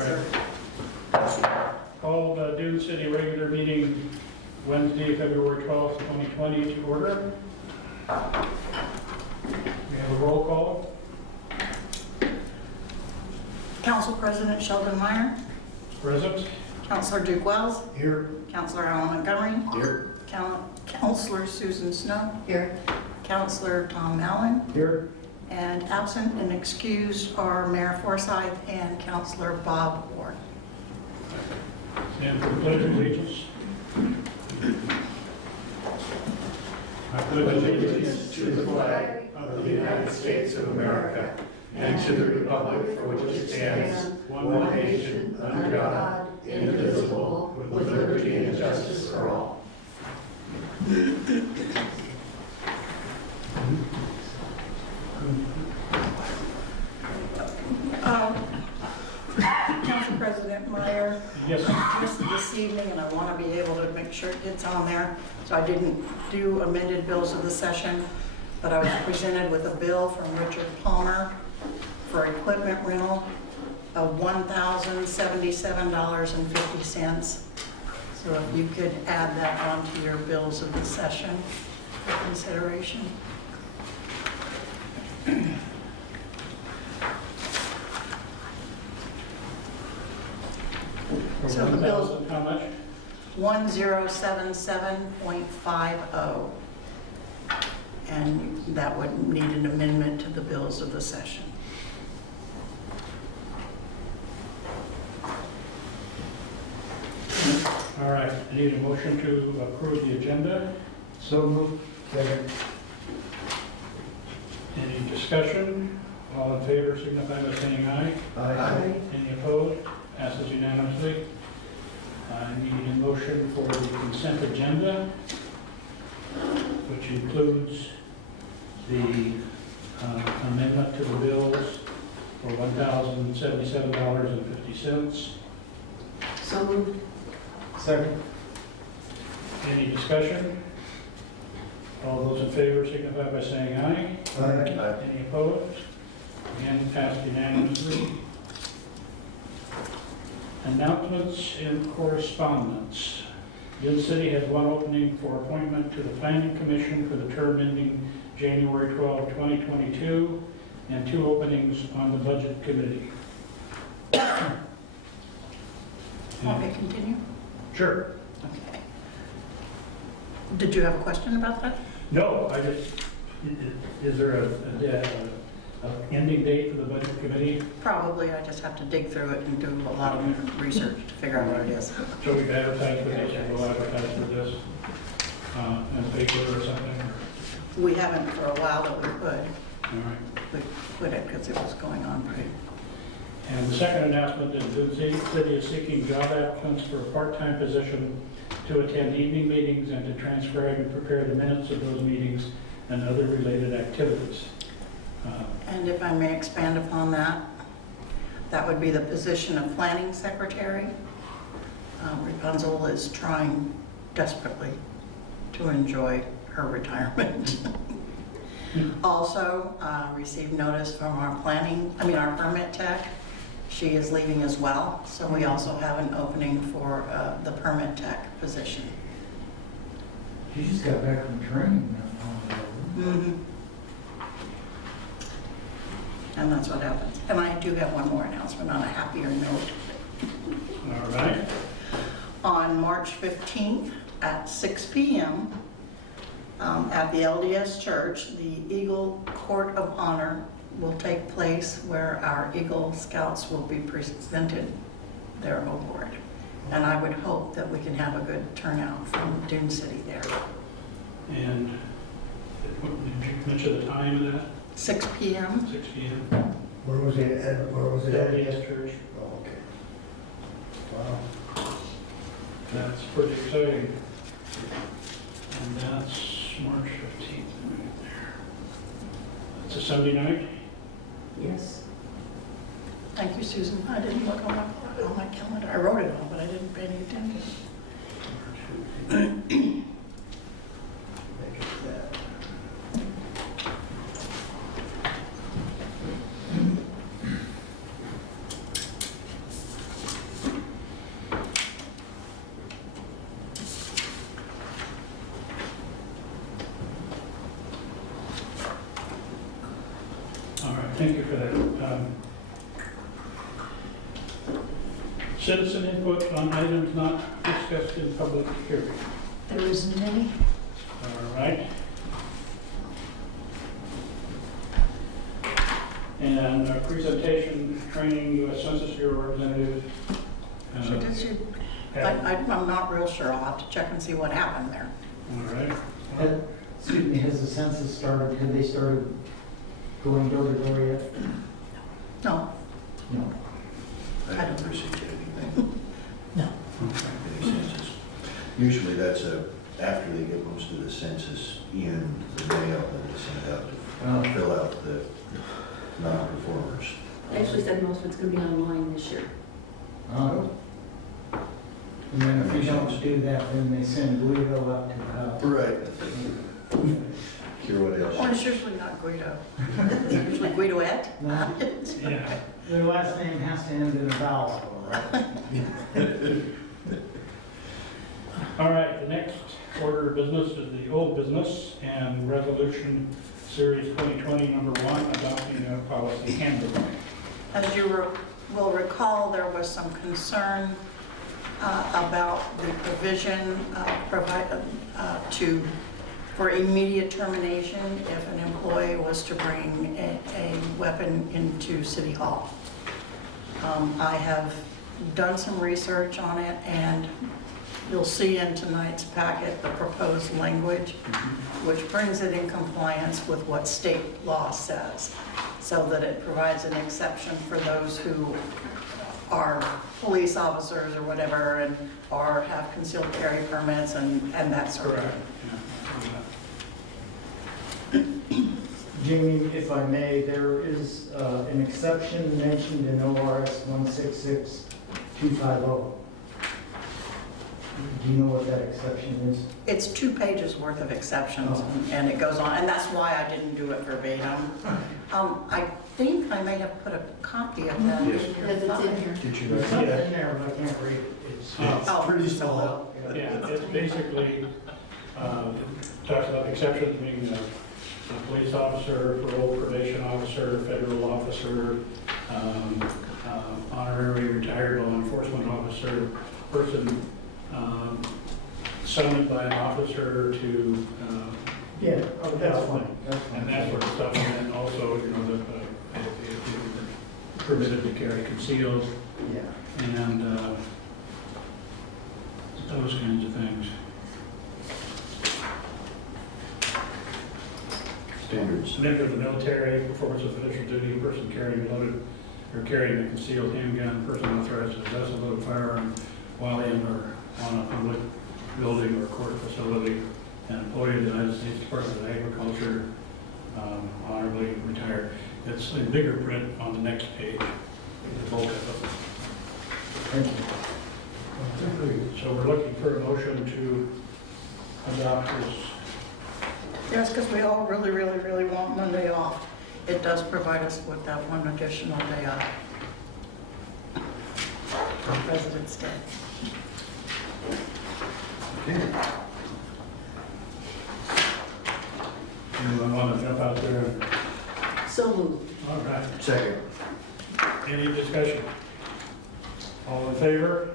sir. Called Dune City regular meeting Wednesday, February 12th, 2020 to order. We have a roll call. Council President Sheldon Meyer, Present. Councilor Duke Wells, Here. Councilor Alan Montgomery, Here. Councilor Susan Snow, Here. Councilor Tom Allen, Here. and absent and excused are Mayor Forsyth and Councilor Bob Ward. And for the pledge of allegiance. I pledge allegiance to the flag of the United States of America and to the republic for which it stands, one nation, under God, indivisible, with liberty and justice for all. Council President Meyer, Yes. just this evening, and I want to be able to make sure it gets on there, so I didn't do amended bills of the session, but I was presented with a bill from Richard Palmer for equipment rental of $1,077.50. So if you could add that onto your bills of the session for consideration. So the bills- 1,000, how much? 1077.50. And that would need an amendment to the bills of the session. All right, I need a motion to approve the agenda. So moved. Second. Any discussion? All in favor signify by saying aye. Aye. Any opposed? Passes unanimously. I need a motion for the consent agenda, which includes the amendment to the bills for $1,077.50. So moved. Second. Any discussion? All those in favor signify by saying aye. Aye. Any opposed? Again, passed unanimously. Announcements and correspondence. Dune City has one opening for appointment to the Planning Commission for the term ending January 12, 2022, and two openings on the Budget Committee. Want me to continue? Sure. Okay. Did you have a question about that? No, I just, is there a ending date for the Budget Committee? Probably, I just have to dig through it and do a lot of research to figure out what it is. So we've advertised for this, and we'll advertise for this in the paper or something? We haven't for a while, but we could. All right. We quit it because it was going on pretty. And the second announcement is the city is seeking job applicants for a part-time position to attend evening meetings and to transcribe and prepare the minutes of those meetings and other related activities. And if I may expand upon that, that would be the position of planning secretary. Rapunzel is trying desperately to enjoy her retirement. Also, received notice from our permit tech. She is leaving as well, so we also have an opening for the permit tech position. She just got back from training Mhm. And that's what happens. And I do have one more announcement on a happier note. All right. On March 15th at 6 p.m. At the LDS Church, the Eagle Court of Honor will take place where our Eagle Scouts will be presented their award. And I would hope that we can have a good turnout from Dune City there. And did you mention the time of that? 6 p.m. 6 p.m. Where was it at? LDS Church. Oh, okay. Wow. That's pretty exciting. And that's March 15th right there. It's a Sunday night? Yes. Thank you, Susan. I didn't look on my calendar. I wrote it all, but I didn't pay any attention. Make it that. Thank you for that. Citizen input on items not discussed in public hearing. There isn't any? All right. And presentation, training, U.S. Census Bureau representative. I'm not real sure. I'll have to check and see what happened there. All right. Excuse me, has the census started, have they started going door to door yet? No, No. I haven't received anything. no. Any census. Usually that's after they get most of the census in the mail and they send out to fill out the non-performers. They actually said most of it's going to be online this year. And then if you don't do that, then they send Guido up to the house. Right. Cure what else? Well, it's usually not Guido. It's usually Guidoette. No, Yeah. their last name has to end in a vowel, right? All right, the next order of business is the old business and resolution series 2020 number 1, adopting a policy handbook. As you will recall, there was some concern about the provision for immediate termination if an employee was to bring a weapon into City Hall. I have done some research on it, and you'll see in tonight's packet the proposed language, which brings it in compliance with what state law says, so that it provides an exception for those who are police officers or whatever, or have concealed carry permits and that sort of Correct. thing. Jamie, if I may, there is an exception mentioned in ORS 166250. Do you know what that exception is? It's 2 pages worth of exceptions, and it goes on, and that's why I didn't do it verbatim. I think I may have put a copy of that in Yes. your Yes, it's file. in here. Did you? There's something in there, but I can't read it. It's Oh, pretty small. Yeah, it's basically, talks about exceptions being a police officer, parole probation officer, federal officer, honorary retired law enforcement officer, person summoned by an officer to, Yeah, oh, that's fine. That's fine. and that sort of stuff, and then also, you know, if you're permitted to carry concealed, Yeah. and those kinds of things. Standards. Member of the military, performance of official duty, person carrying loaded or carrying a concealed handgun, person authorized to possess a loaded firearm while in or on a public building or court facility, an employee of the United States Department of Agriculture, honorably retired. It's in bigger print on the next page, the bulk of it. Thank you. So we're looking for a motion to adopt this. Yes, because we all really, really, really want Monday off. It does provide us with that one additional day off for President's Day. Okay. Anyone want to jump out there? So moved. All right. Second. Any discussion? All in favor?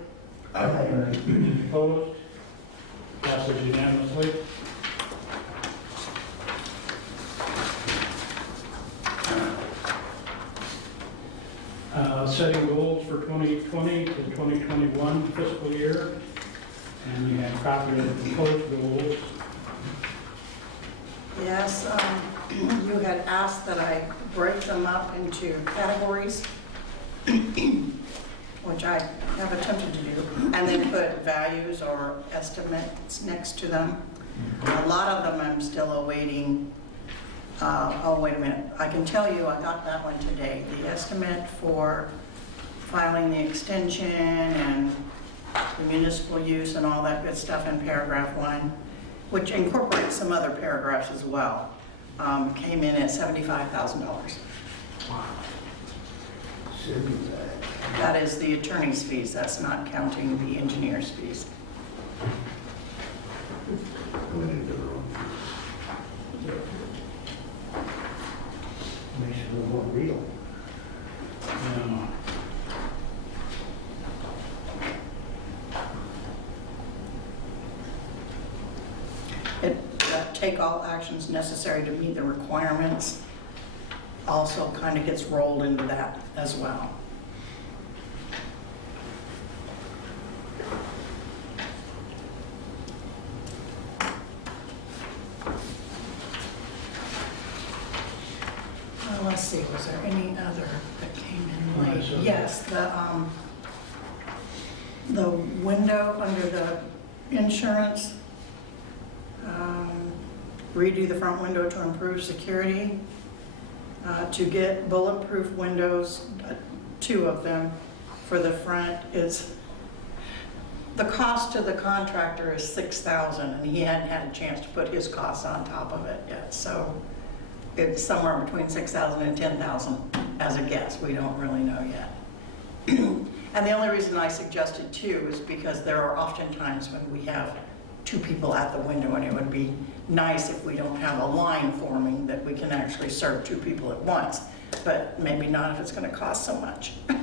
Any opposed? Passes unanimously. Setting goals for 2020 to 2021 fiscal year. And you have a copy of the proposed goals. Yes, you had asked that I break them up into categories, which I have attempted to do, and then put values or estimates next to them. A lot of them I'm still awaiting. Oh, wait a minute. I can tell you I got that one today. The estimate for filing the extension and the municipal use and all that good stuff in paragraph 1, which incorporates some other paragraphs as well, came in at $75,000. That is the attorney's fees. That's not counting the engineer's fees. We need to go wrong. Make sure it won't real. take all actions necessary to meet the requirements also kind of gets rolled into that as well. Let's see, was there any other that came in Right, late? so- Yes, the window under the insurance, redo the front window to improve security, to get bulletproof windows, 2 of them for the front is, the cost to the contractor is $6,000, and he hadn't had a chance to put his costs on top of it yet, so it's somewhere between $6,000 and $10,000 as a guess. We don't really know yet. And the only reason I suggested 2 is because there are often times when we have 2 people at the window, and it would be nice if we don't have a line forming that we can actually serve 2 people at once, but maybe not if it's going to cost so much. You're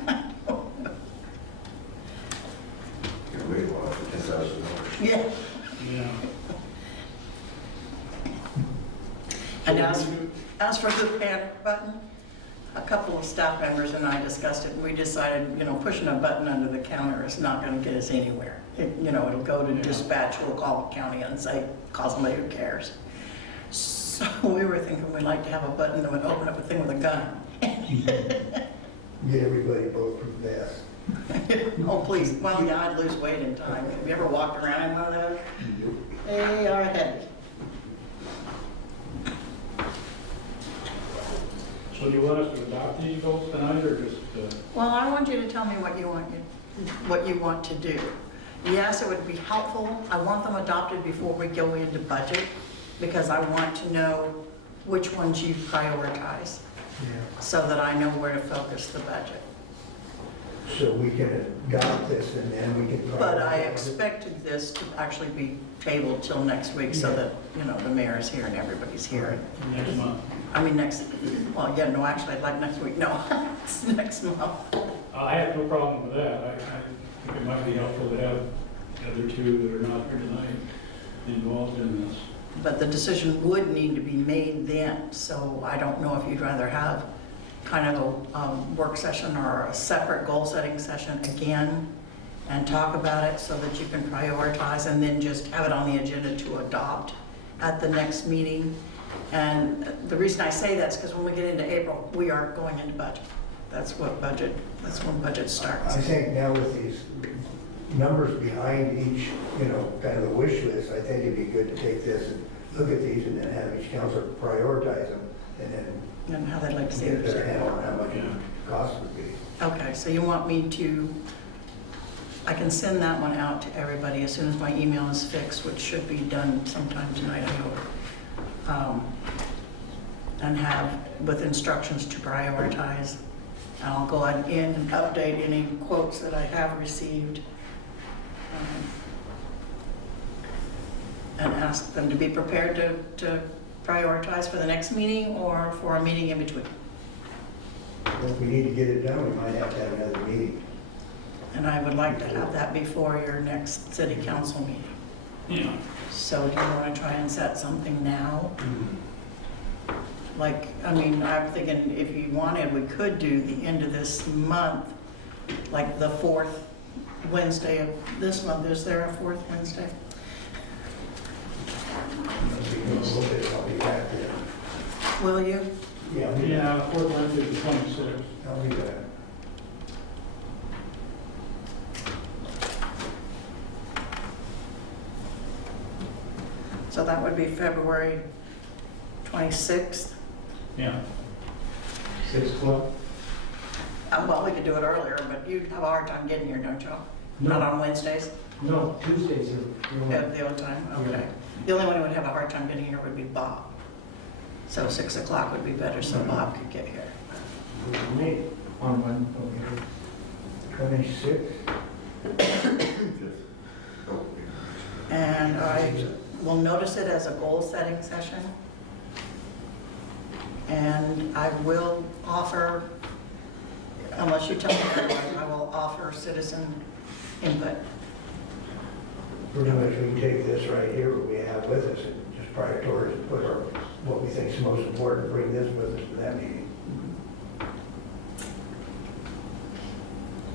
way off for $10,000. Yeah. Yeah. And as for the panic button, a couple of staff members and I discussed it, and we decided, pushing a button under the counter is not going to get us anywhere. It'll go to Yeah. dispatch, we'll call the county and say, call somebody who cares. So we were thinking we'd like to have a button that would open up a thing with a gun. Get everybody bulletproof vests. Oh, please, well, yeah, I'd lose weight in time. Have you ever walked around in one of those? They are heavy. So do you want us to adopt these goals tonight, or just, Well, I want you to tell me what you want to do. Yes, it would be helpful. I want them adopted before we go into budget, because I want to know which ones you prioritize, so that I know where to focus the budget. So we can adopt this and then we can. But I expected this to actually be tabled till next week, so that, the mayor is here and everybody's here. next month? I mean, actually, I'd like next week. No, it's next month. I have no problem with that. I think it might be helpful to have the other 2 that are not here tonight involved in this. But the decision would need to be made then, so I don't know if you'd rather have kind of a work session or a separate goal-setting session again and talk about it so that you can prioritize, and then just have it on the agenda to adopt at the next meeting. And the reason I say that is because when we get into April, we are going into budget. That's when budget starts. I think now with these numbers behind each, kind of a wish list, I think it'd be good to take this and look at these and then have each council prioritize them and then And how they'd like to see get their it. handle on how much Yeah. the cost would be. Okay, so you want me to, I can send that one out to everybody as soon as my email is fixed, which should be done sometime tonight, I hope. And have, with instructions to prioritize. And I'll go ahead and update any quotes that I have received. And ask them to be prepared to prioritize for the next meeting or for a meeting in between. Well, if we need to get it done, we might have to have another meeting. And I would like to have that before your next city council meeting. Yeah. So do you want to try and set something now? I'm thinking if you wanted, we could do the end of this month, like the 4th Wednesday of this month. Is there a 4th Wednesday? A little bit, I'll be back there. Will you? Yeah, I'll be back. Yeah, 4th Wednesday, the 26th. I'll be back. So that would be February 26th. Yeah. 6 o'clock? Well, we could do it earlier, but you'd have a hard time getting here, don't you? Not on Wednesdays? No, Tuesdays are. The other time? Okay. The only one who would have a hard time getting here would be Bob. So 6 o'clock would be better so Bob could get here. Me. On one, okay. 26? And I will notice it as a goal-setting session. And I will offer, unless you tell me otherwise, I will offer citizen input. Pretty much we can take this right here, what we have with us, and just priority, put our, what we think is most important, bring this with us to that meeting.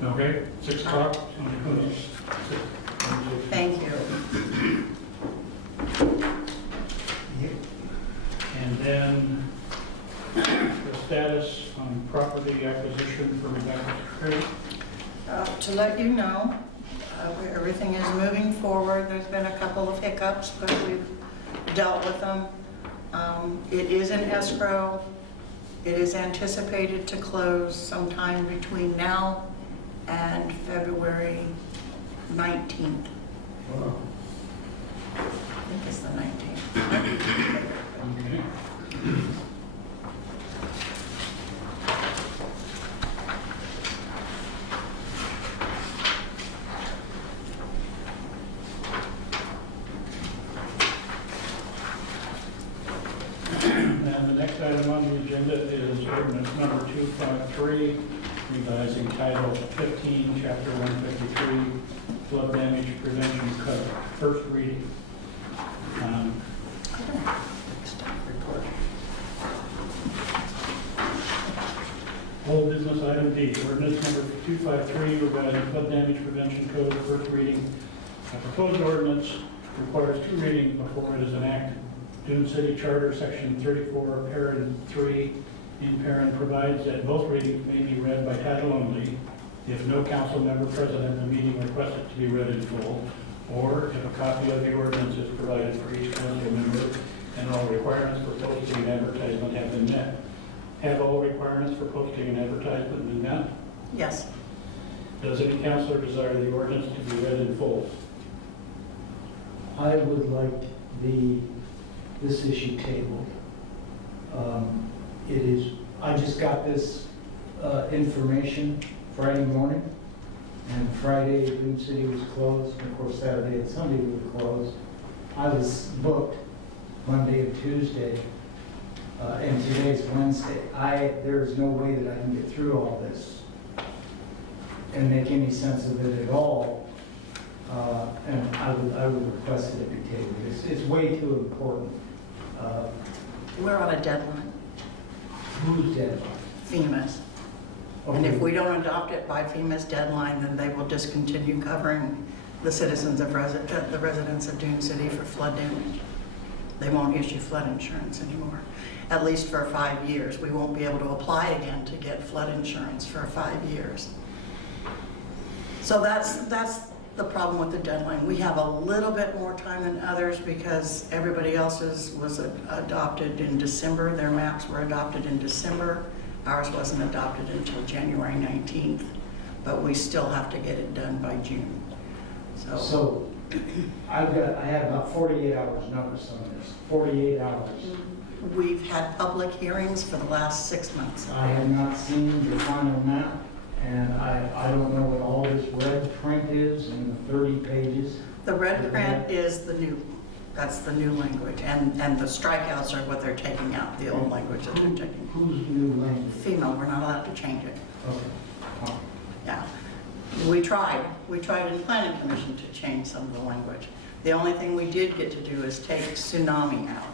Okay, 6 o'clock? Thank you. And then the status on property acquisition for Rebecca Creek. To let you know, everything is moving forward. There's been a couple of hiccups, but we've dealt with them. It is in escrow. It is anticipated to close sometime between now and February 19th. Wow. I think it's the 19th. Okay. And the next item on the agenda is ordinance number 253, revising Title 15, Chapter 153, Flood Damage Prevention Code, first reading. Staff report. Old business item D, ordinance number 253, revising Flood Damage Prevention Code, first reading. A proposed ordinance requires 2 readings before it is enacted. Dune City Charter, Section 34, Parent 3, in parent provides that both readings may be read by title only if no council member present at the meeting requests it to be read in full, or if a copy of the ordinance is provided for each council member and all requirements for posting and advertisement have been met. Have all requirements for posting and advertisement been met? Yes. Does any councilor desire the ordinance to be read in full? I would like this issue tabled. I just got this information Friday morning, and Friday, Dune City was closed, and of course Saturday and Sunday we were closed. I was booked Monday and Tuesday, and today's Wednesday. There's no way that I can get through all this and make any sense of it at all. And I would request that it be tabled. It's way too important. We're on a deadline, Who's dead? FEMA's. And if we don't adopt it by FEMA's deadline, then they will discontinue covering the citizens of the residents of Dune City for flood damage. They won't issue flood insurance anymore, at least for 5 years. We won't be able to apply again to get flood insurance for 5 years. So that's the problem with the deadline. We have a little bit more time than others because everybody else's was adopted in December. Their maps were adopted in December. Ours wasn't adopted until January 19th, but we still have to get it done by June. So I had about 48 hours notice on this, 48 hours. We've had public hearings for the last 6 months. I have not seen the final map, and I don't know what all this red print is in the 30 pages. The red print is that's the new language, and the strikeouts are what they're taking out, the old language that they're taking. Whose new language? FEMA, we're not allowed to change it. Okay. Yeah. We tried in planning commission to change some of the language. The only thing we did get to do is take tsunami out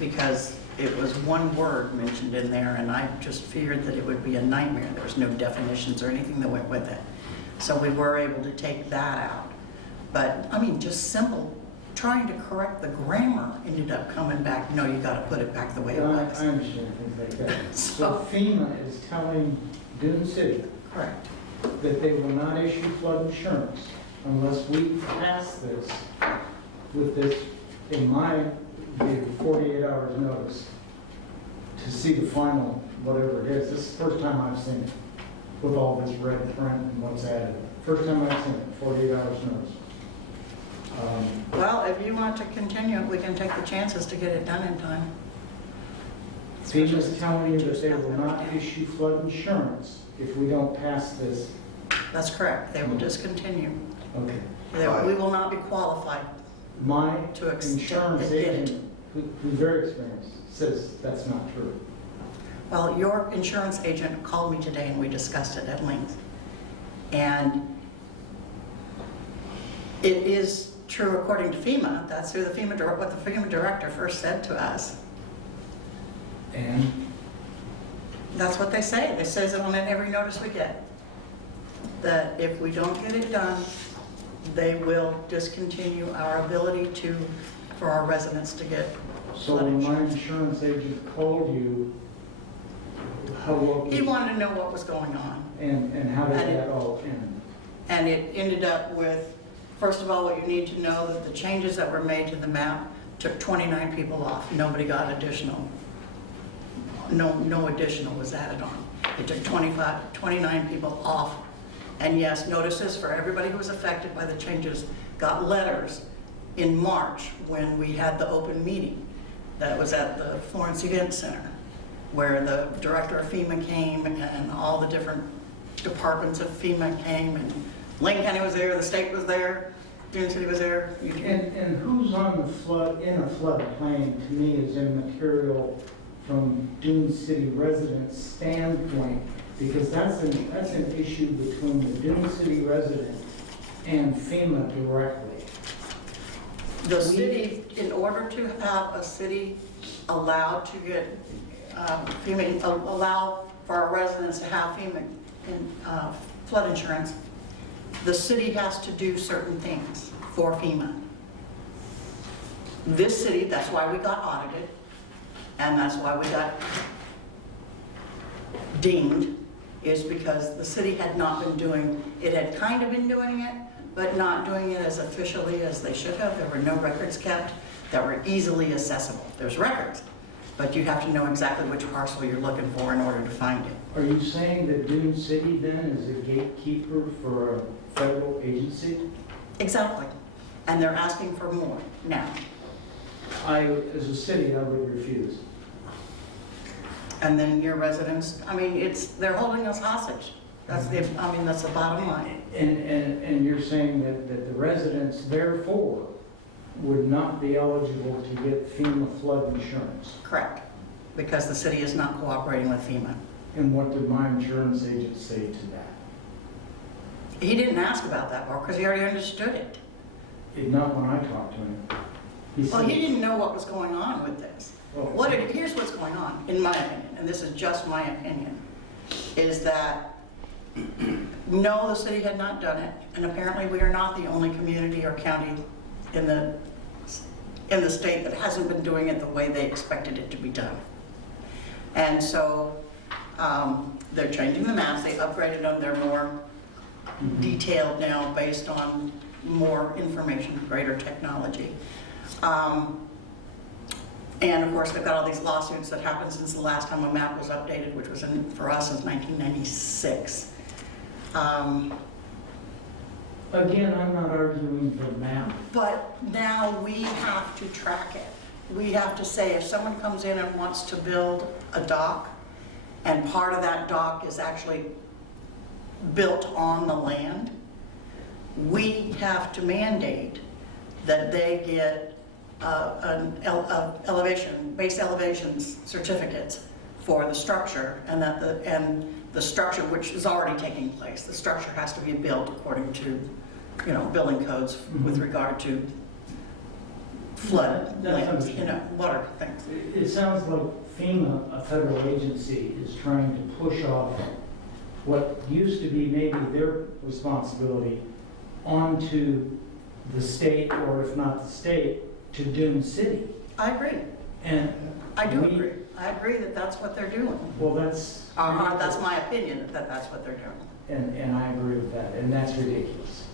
because it was one word mentioned in there and I just feared that it would be a nightmare. There was no definitions or anything that went with it. So we were able to take that out. But I mean, just simple, trying to correct the grammar ended up coming back, no, you gotta put it back the way it I was. understand things like that. So So- FEMA is telling Dune City Correct. that they will not issue flood insurance unless we pass this with this, in my view, 48 hours notice to see the final, whatever it is. This is the first time I've seen it with all this red print and what's added. First time I've seen it, 48 hours notice. Well, if you want to continue, we can take the chances to get it done in time. FEMA's telling you that they will not issue flood insurance if we don't pass this. That's correct, they will discontinue. Okay. We will not be qualified. My To insurance get it. agent, who's very experienced, says that's not true. Well, your insurance agent called me today and we discussed it at length. And it is true according to FEMA. That's who what the FEMA director first said to us. And That's what they say. They says it on every notice we get. That if we don't get it done, they will discontinue our ability for our residents to get so flood when my insurance. insurance agent called you, how well, He wanted to know what was going on. and how did And it- that all end? And it ended up with, first of all, what you need to know, that the changes that were made to the map took 29 people off. Nobody got additional. No additional was added on. It took 29 people off. And yes, notices for everybody who was affected by the changes got letters in March when we had the open meeting. That was at the Florence Event Center, where the director of FEMA came and all the different departments of FEMA came, and Lane County was there, the state was there, Dune City was there. And who's on the flood, in a floodplain, to me, is immaterial from Dune City residents' standpoint, because that's an issue between the Dune City resident and FEMA directly. The city, in order to have a city allowed to get FEMA, allow for our residents to have FEMA flood insurance, the city has to do certain things for FEMA. This city, that's why we got audited, and that's why we got deemed, is because the city had not been doing, it had kind of been doing it, but not doing it as officially as they should have. There were no records kept that were easily accessible. There's records, but you have to know exactly which parcel you're looking for in order to find it. Are you saying that Dune City then is a gatekeeper for a federal agency? Exactly. And they're asking for more now. As a city, I would refuse. And then your residents, I mean, they're holding us hostage. That's the bottom line. And you're saying that the residents therefore would not be eligible to get FEMA flood insurance? Correct. Because the city is not cooperating with FEMA. And what did my insurance agent say to that? He didn't ask about that part because he already understood it. Not when I talked to him. Well, he didn't know what was going on with this. Oh. Here's what's going on, in my opinion, and this is just my opinion, is that no, the city had not done it, and apparently we are not the only community or county in the state that hasn't been doing it the way they expected it to be done. And so they're changing the maps, they upgraded them, they're more detailed now based on more information, greater technology. And of course, they've got all these lawsuits that happened since the last time a map was updated, which was for us in 1996. Again, I'm not arguing the map. But now we have to track it. We have to say if someone comes in and wants to build a dock, and part of that dock is actually built on the land, we have to mandate that they get base elevations certificates for the structure, and that the structure, which is already taking place, the structure has to be built according to, building codes with regard to flood, That's water things. It sounds like FEMA, a federal agency, is trying to push off what used to be maybe their responsibility onto the state, or if not the state, to Dune City. I agree. And I do agree. I agree that that's what they're doing. Well, that's my opinion, that that's what they're doing. and I agree with that, and that's ridiculous.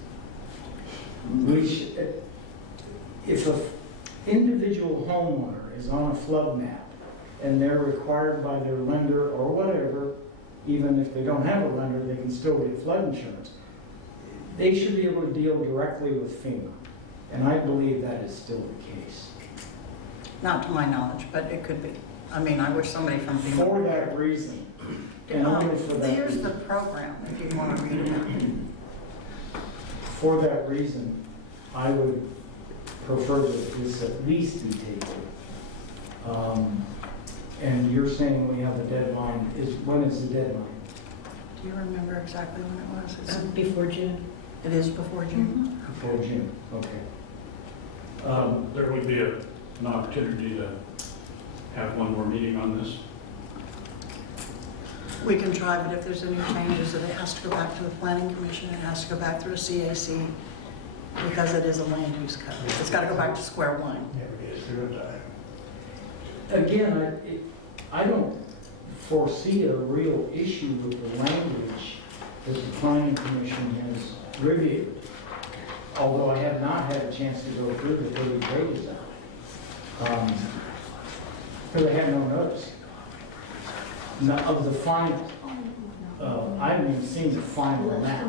If an individual homeowner is on a flood map and they're required by their lender or whatever, even if they don't have a lender, they can still get flood insurance, they should be able to deal directly with FEMA. And I believe that is still the case. Not to my knowledge, but it could be. I mean, I wish somebody from FEMA. For that reason, and only for that There's the reason. program, if you want to read about it. For that reason, I would prefer that this at least be tabled. And you're saying we have a deadline. When is the deadline? Do you remember exactly when it was? Before June. It is before June? Before June, okay. There would be an opportunity to have one more meeting on this. We can try, but if there's any changes, it has to go back to the planning commission, it has to go back through a CAC, because it is a land use code. It's got to go back to square one. Never gets through time. Again, I don't foresee a real issue with the language that the planning commission has reviewed, although I have not had a chance to go through the 30 pages of it. Because I have no notice. Of the final, I haven't even seen the final map.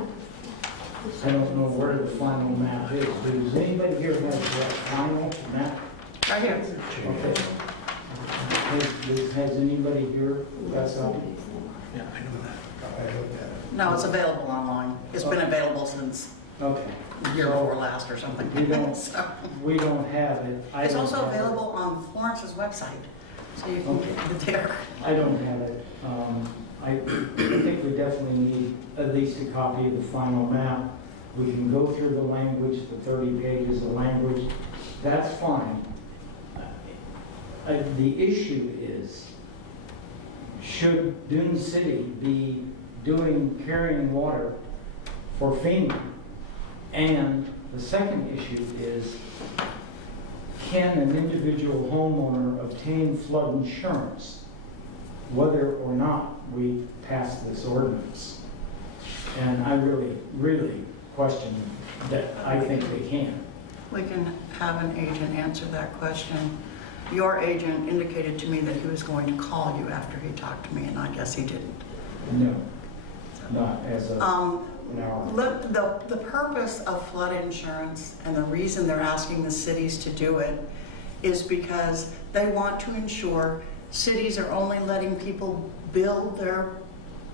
I don't know where the final map is. Does anybody here have that final map? Right here. Okay. Has anybody here got something? I looked at it. No, it's available online. It's been available since Okay. the year before last or something. We don't- So, We don't have it. I it's don't also have it. available on Florence's website, so you can get it there. I don't have it. I think we definitely need at least a copy of the final map. We can go through the language, the 30 pages of language. That's fine. The issue is, should Dune City be carrying water for FEMA? And the second issue is, can an individual homeowner obtain flood insurance, whether or not we pass this ordinance? And I really, really question that. I think they can. We can have an agent answer that question. Your agent indicated to me that he was going to call you after he talked to me, and I guess he didn't. No, not as of now. Look, the purpose of flood insurance and the reason they're asking the cities to do it is because they want to ensure cities are only letting people build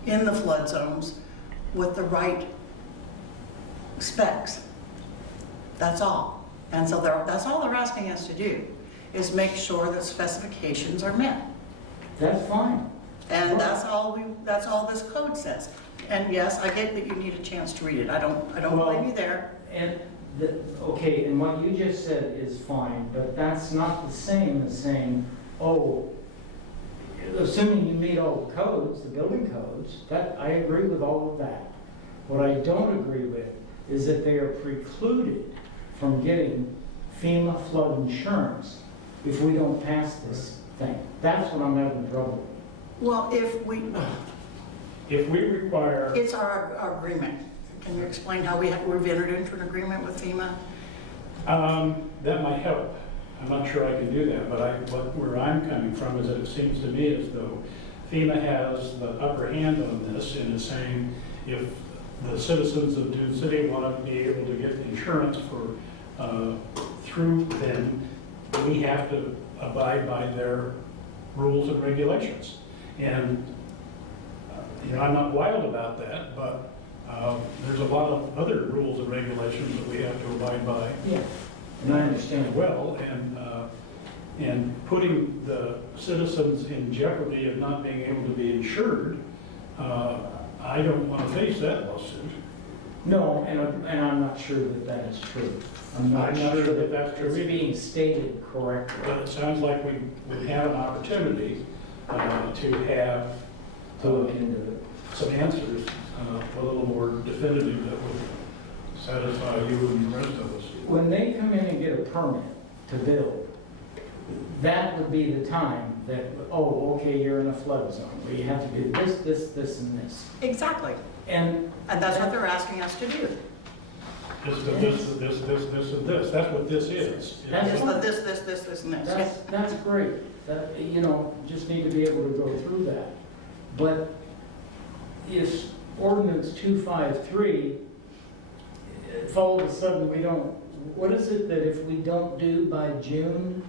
in the flood zones with the right specs. That's all. And so that's all they're asking us to do, is make sure that specifications are met. That's fine. And that's all this code says. And yes, I get that you need a chance to read it. I don't blame you there. And, okay, and what you just said is fine, but that's not the same as saying, oh, assuming you meet all the codes, the building codes, that, I agree with all of that. What I don't agree with is that they are precluded from getting FEMA flood insurance if we don't pass this thing. That's what I'm having trouble with. Well, if we require, it's our agreement. Can you explain how we've entered into an agreement with FEMA? that might help. I'm not sure I can do that, but where I'm coming from is that it seems to me as though FEMA has the upper hand on this and is saying if the citizens of Dune City want to be able to get insurance through them, we have to abide by their rules and regulations. And I'm not wild about that, but there's a lot of other rules and regulations that we have to abide by. Yeah. And I understand. As well, and putting the citizens in jeopardy of not being able to be insured, I don't want to face that lawsuit. No, and I'm not sure that that is true. I'm not sure that that's true it's either. being stated correctly. But it sounds like we would have an opportunity to have To look into it. some answers a little more definitive that would satisfy you and the rest of us. When they come in and get a permit to build, that would be the time that, oh, okay, you're in a flood zone, where you have to do this, this, this, and this. Exactly. And And that's what they're asking us to do. This, and this. That's what this is. That's Just the this, and this. that's great. That, just need to be able to go through that. But if ordinance 253, if all of a sudden we don't, what is it that if we don't do by June,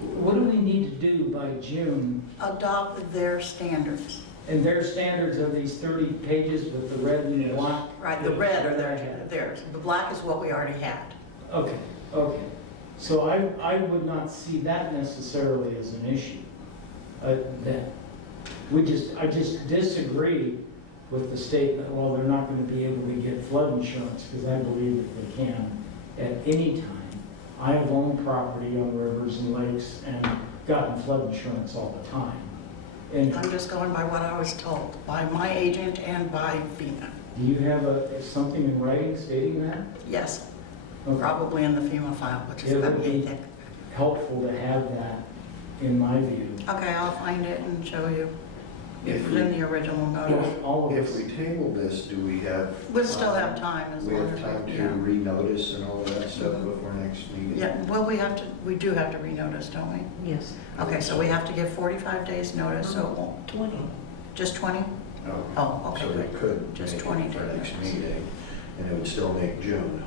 what do we need to do by June? Adopt their standards. And their standards are these 30 pages with the red and the black? Right, the red are theirs. The black is what we already had. Okay, okay. So I would not see that necessarily as an issue. That I just disagree with the statement, well, they're not going to be able to get flood insurance, because I believe that they can at any time I have owned property on rivers and lakes and gotten flood insurance all the time. And I'm just going by what I was told by my agent and by FEMA. do you have something in writing stating that? Yes, Okay. probably in the FEMA file, which is It about would yay be thick. helpful to have that, in my view. Okay, I'll find it and show you. It If was we- in the original notice. All of If us. we table this, do we have? We'll still have time as We long have as time to yeah. renotice and all of that stuff before next meeting? Yeah, well, we do have to renotice, don't we? Yes. Okay, so we have to give 45 days notice, so it won't, 20. just 20? Oh, Oh, okay, so we great. could Just make 20 it for days. next meeting, and it would still make June,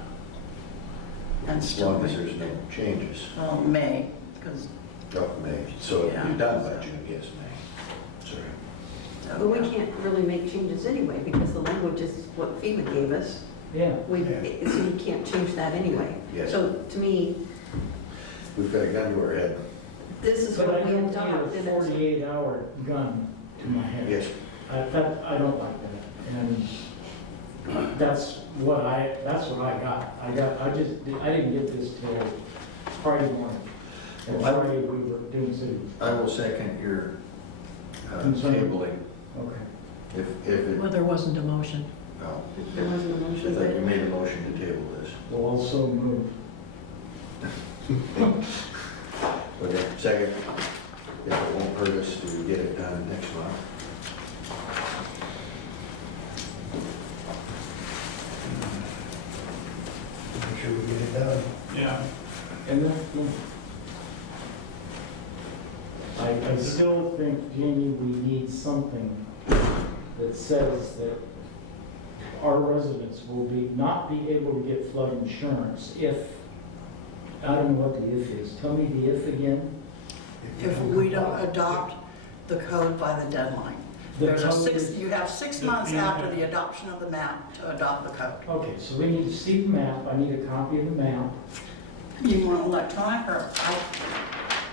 And as still, long as there's no changes. well, May, because, Oh, May, so it'd be Yeah. done by June, yes, May. Sorry. But we can't really make changes anyway because the language is what FEMA gave us. Yeah, We, so you can't change that anyway. Yes. So to me, We've got a gun to our head. this is but I what we don't adopt. need and a it's- 48-hour gun to my head. Yes, I don't like that, and that's what I got. I didn't get this till Friday morning. And Well, I- Friday, we were doing city. I will second your Concern. tabling, Okay. if it, Well, there wasn't a motion. no. There wasn't a I motion. thought you but- made a motion to table this. We'll also move. Okay, second, if it won't hurt us to get it done next month. Make sure we get it done. Yeah. And then, I still think, Jamie, we need something that says that our residents will not be able to get flood insurance if, I don't know what the if is. Tell me the if again. if we don't adopt the code by the deadline. The There's a code 6, is- you have 6 The months FEMA. after the adoption of the map to adopt the code. Okay, so we need to see the map. I need a copy of the map. You want electronic or,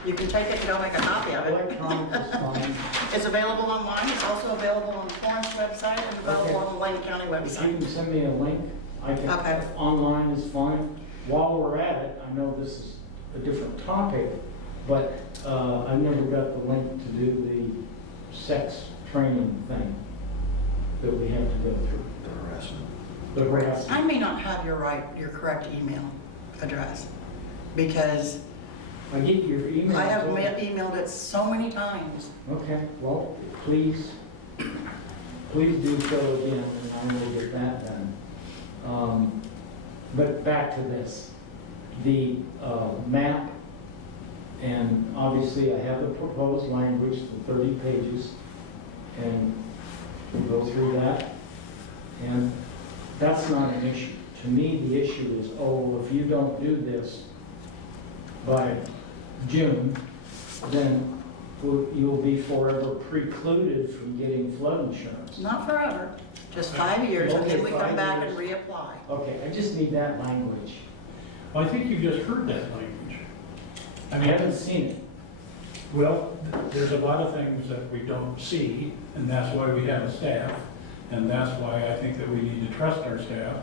you can take it and go make a copy of it. Electronic is fine. It's available online, it's also available on the Florence website and available on the Lane County If you website. can send me a link, I can, Okay. online is fine. While we're at it, I know this is a different topic, but I never got the link to do the sex training thing that we have to go through. The harassment. The harassment. I may not have your correct email address, because I get your email. I have emailed it so many times. Okay, well, please do so again, and I will get that done. But back to this, the map, and obviously I have the proposed language, the 30 pages, and we'll go through that. And that's not an issue. To me, the issue is, oh, if you don't do this by June, then you'll be forever precluded from getting flood insurance. Not forever, just 5 years, and then we Okay, come 5 back years. and reapply. Okay, I just need that language. Well, I think you just heard that language. I haven't seen it. Well, there's a lot of things that we don't see, and that's why we have a staff, and that's why I think that we need to trust our staff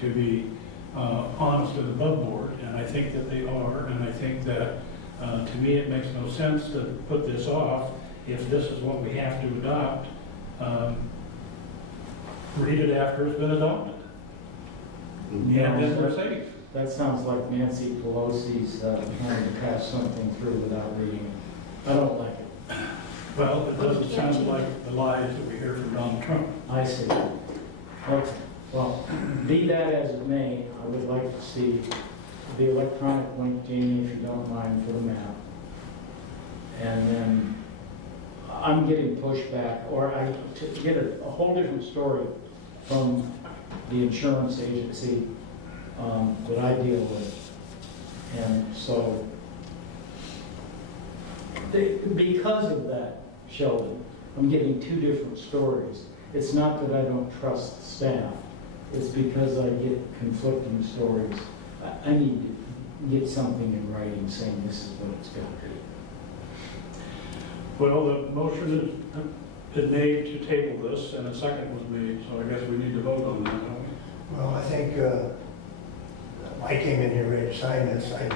to be honest and above board, and I think that they are, and I think that, to me, it makes no sense to put this off if this is what we have to adopt. Read it after it's been adopted, and then we're safe. That sounds like Nancy Pelosi's trying to pass something through without reading it. I don't like it. Well, it doesn't sound like the lies that we hear from Donald Trump. I see. Okay, well, be that as it may, I would like to see the electronic link, Jamie, if you don't mind, for the map. And then I'm getting pushback, or I to get a whole different story from the insurance agency that I deal with. And so, because of that, Sheldon, I'm getting two different stories. It's not that I don't trust the staff, it's because I get conflicting stories. I need to get something in writing saying this is what it's going to be. Well, the motion is made to table this, and a second was made, so I guess we need to vote on that, don't we? Well, I think I came in here ready to sign this, I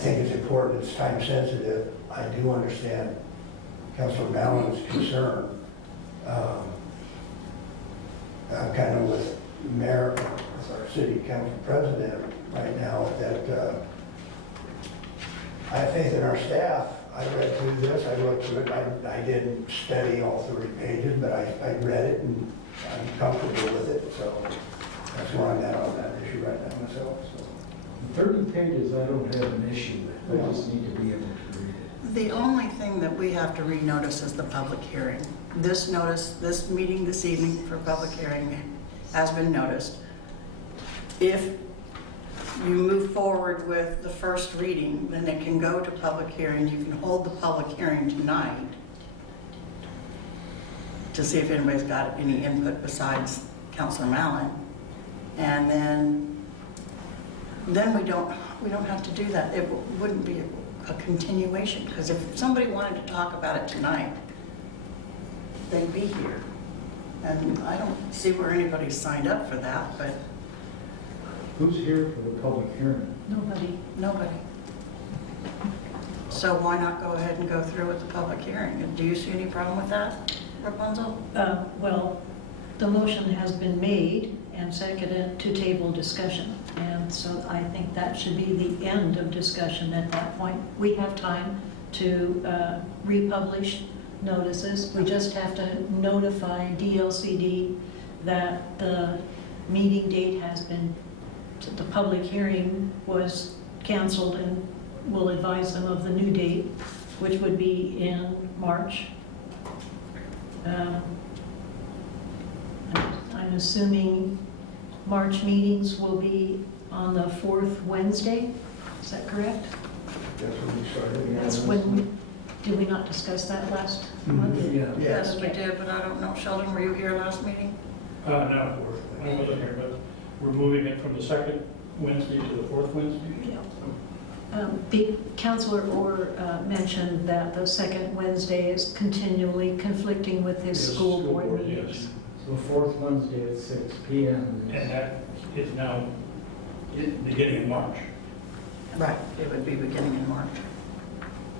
think it's important, it's time sensitive. I do understand Councilor Mallon's concern. I'm kind of with the mayor, with our city council president right now, that I have faith in our staff. I read through this, I looked through it, I didn't study all 30 pages, but I read it and I'm comfortable with it, so that's where I'm at on that issue right now myself, so. 30 pages I don't have an issue with, I just need to be able to read it. The only thing that we have to renotice is the public hearing. This notice, this meeting this evening for public hearing has been noticed. If you move forward with the first reading, then it can go to public hearing. You can hold the public hearing tonight to see if anybody's got any input besides Councilor Mallon. And then we don't have to do that. It wouldn't be a continuation, because if somebody wanted to talk about it tonight, they'd be here. And I don't see where anybody's signed up for that, but Who's here for the public hearing? nobody. So why not go ahead and go through with the public hearing? And do you see any problem with that, Rapunzel? Well, the motion has been made and seconded to table discussion. And so I think that should be the end of discussion at that point. We have time to republish notices. We just have to notify DLCD that the meeting date has been, the public hearing was canceled, and we'll advise them of the new date, which would be in March. I'm assuming March meetings will be on the fourth Wednesday, is that correct? That's when we started. That's when, did we not discuss that last month? Yeah. Yes, we Okay. did, but I don't know. Sheldon, were you here last meeting? No, I wasn't here, but we're moving it from the second Wednesday to the fourth Wednesday? The Councilor Orr mentioned that the second Wednesday is continually conflicting with his Yes, school board yes. meetings. So fourth Wednesday at 6 p.m. And that is now beginning in March. Right, it would be beginning in March.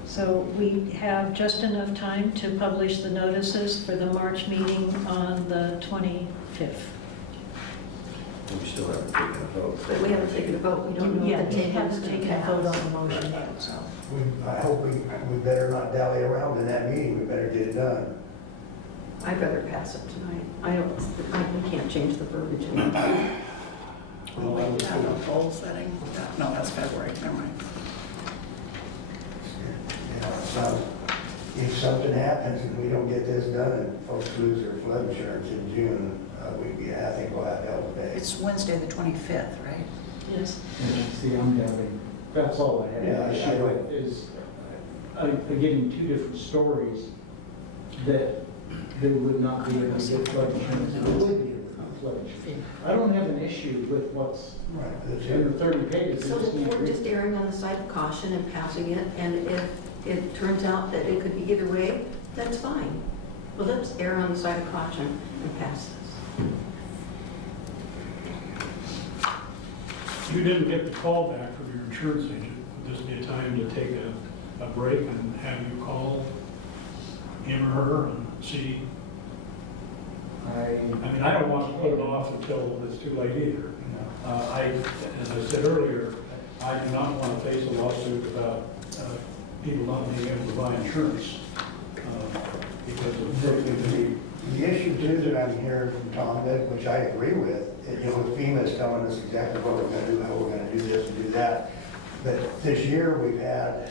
So we have just enough time to publish the notices for the March meeting on the 25th. We still haven't taken a vote. But we haven't taken a vote, we don't know Yeah, if the we table is haven't going to taken a vote on pass. the motion yet, so. I hope we better not dally around in that meeting, we better get it done. I'd rather pass it tonight. We can't change the verbiage. We'll wait to have a poll setting. No, that's February, never mind. You know, so if something happens and we don't get this done and folks lose their flood insurance in June, I think we'll have hell to pay. It's Wednesday, the 25th, right? Yes. See, I'm having, that's all I have. Yeah, The issue I with is, I'm getting two different stories that they would not be able to get flood insurance. They would be able to get flood insurance. I don't have an issue with what's Right, that's in the it. 30 pages. I So just need to we're read just erring on the side of caution and passing it, and if it turns out that it could be either way, that's fine. Well, let's err on the side of caution and pass this. You didn't get the call back from your insurance agent. Would this be a time to take a break and have you call him or her and see? I mean, I don't want to put it off until it's too late either. As I said earlier, I do not want to face a lawsuit about people not being able to buy insurance because of The issue too that I'm hearing from Tom, which I agree with, FEMA is telling us exactly what we're gonna do, how we're gonna do this and do that. But this year, we've had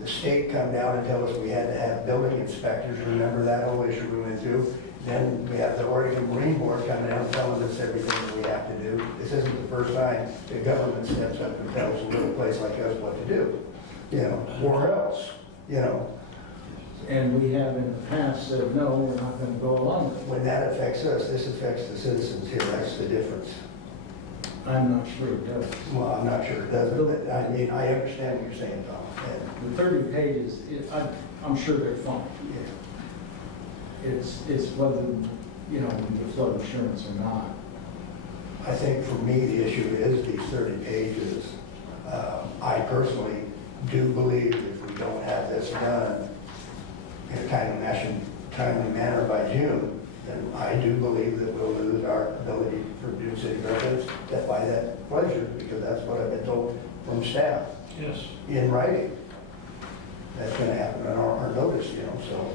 the state come down and tell us we had to have building inspectors. Remember that whole issue we went through? Then we have the Oregon Marine Board coming down telling us everything that we have to do. This isn't the first time the government steps up and tells a little place like us what to do, or else, And we have in the past said, no, we're not going to go along with it. When that affects us, this affects the citizens here, that's the difference. I'm not sure it does. Well, I'm not sure it doesn't, but I mean, I understand what you're saying, Tom. The 30 pages, I'm sure they're fine. Yeah. It's whether, we get flood insurance or not. I think for me, the issue is these 30 pages. I personally do believe if we don't have this done in a timely manner by June, then I do believe that we'll lose our ability for Dune City residents to buy that pleasure, because that's what I've been told from staff Yes. in writing. That's gonna happen on our notice, so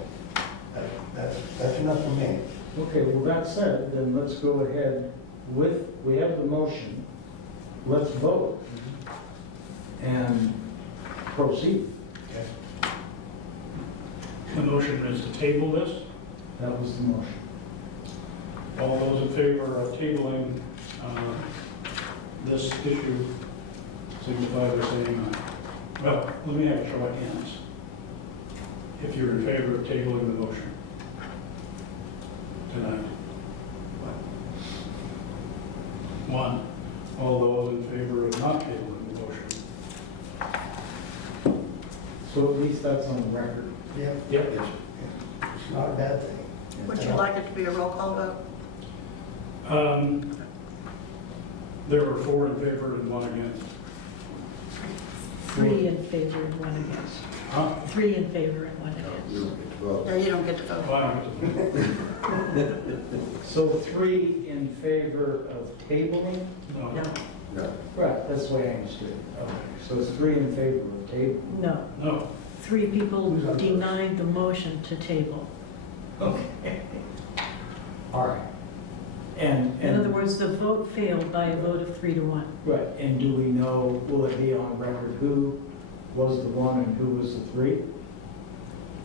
that's enough for me. Okay, well, that said, then let's go ahead with, we have the motion, let's vote and proceed. The motion is to table this. That was the motion. All those in favor of tabling this issue signify by saying aye. Well, let me have a show of hands. If you're in favor of tabling the motion tonight. One. All those in favor of not tabling the motion. So at least that's on the record. Yeah. Yep. It's not a bad thing. Would you like it to be a roll call vote? There were 4 in favor and 1 against. 3 in favor and 1 against. Huh? 3 in favor and 1 against. Yeah, you don't get to vote. Well, I don't have to- So 3 in favor of tabling? No. No. Right, that's the way I understood it. Okay, so it's 3 in favor of table. No, No. 3 people Who's on first? denied the motion to table. Okay. All right. And. In other words, the vote failed by a vote of 3 to 1. Right, and do we know, will it be on record who was the 1 and who was the 3?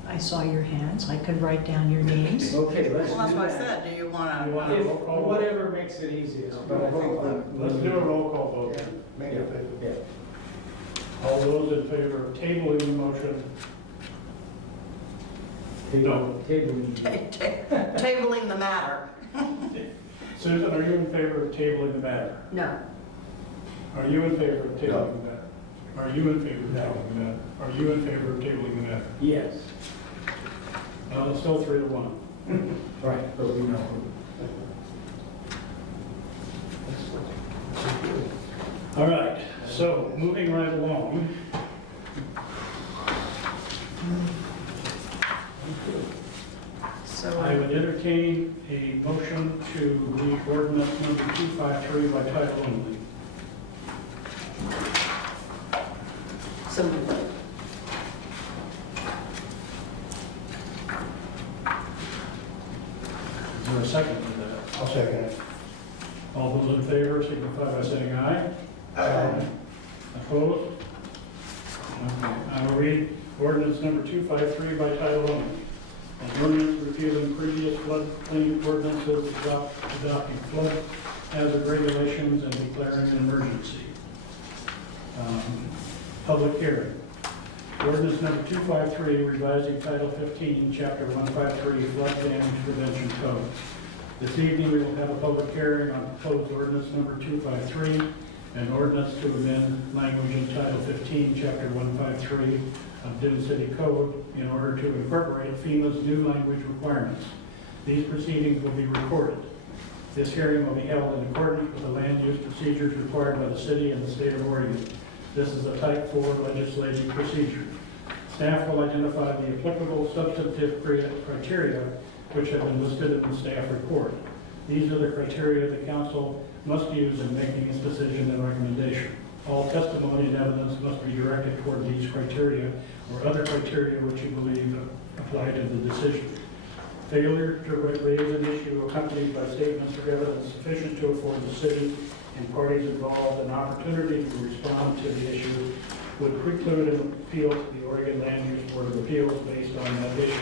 I saw your hands, I could write down your names. Okay, let's do Well, that's what I that. said, do you want You to? want- If, whatever makes it easiest, but I think. Let's do a roll call vote. Yeah, make it official. Yeah. All those in favor of tabling the motion? Tabling. Tabling the matter. Susan, are you in favor of tabling the matter? No. Are you in favor of tabling the matter? Are you in favor of No. tabling the matter? Are you in favor of tabling the matter? Yes, It's still 3 to 1. right, but we know who. All right, so moving right along. So, I would entertain a motion to read ordinance number 253 by title only. So moved. Is there a second to that? I'll second it. All those in favor signify by saying aye. Opposed? Okay, I will read ordinance number 253 by title only. An ordinance repealing previous floodplain ordinances adopting flood hazard regulations and declaring an emergency. Public hearing. Ordinance number 253 revising Title 15, Chapter 153 Flood Damage Prevention Code. This evening, we will have a public hearing on proposed ordinance number 253, an ordinance to amend language in Title 15, Chapter 153 of Dune City Code in order to incorporate FEMA's new language requirements. These proceedings will be recorded. This hearing will be held in accordance with the land use procedures required by the city and the state of Oregon. This is a Type 4 legislative procedure. Staff will identify the applicable substantive criteria which have been listed in the staff report. These are the criteria the council must use in making its decision and recommendation. All testimony and evidence must be directed toward these criteria or other criteria which you believe apply to the decision. Failure to raise an issue accompanied by statements or evidence sufficient to afford the city and parties involved an opportunity to respond to the issue would preclude an appeal to the Oregon Land Use Board of Appeals based on that issue.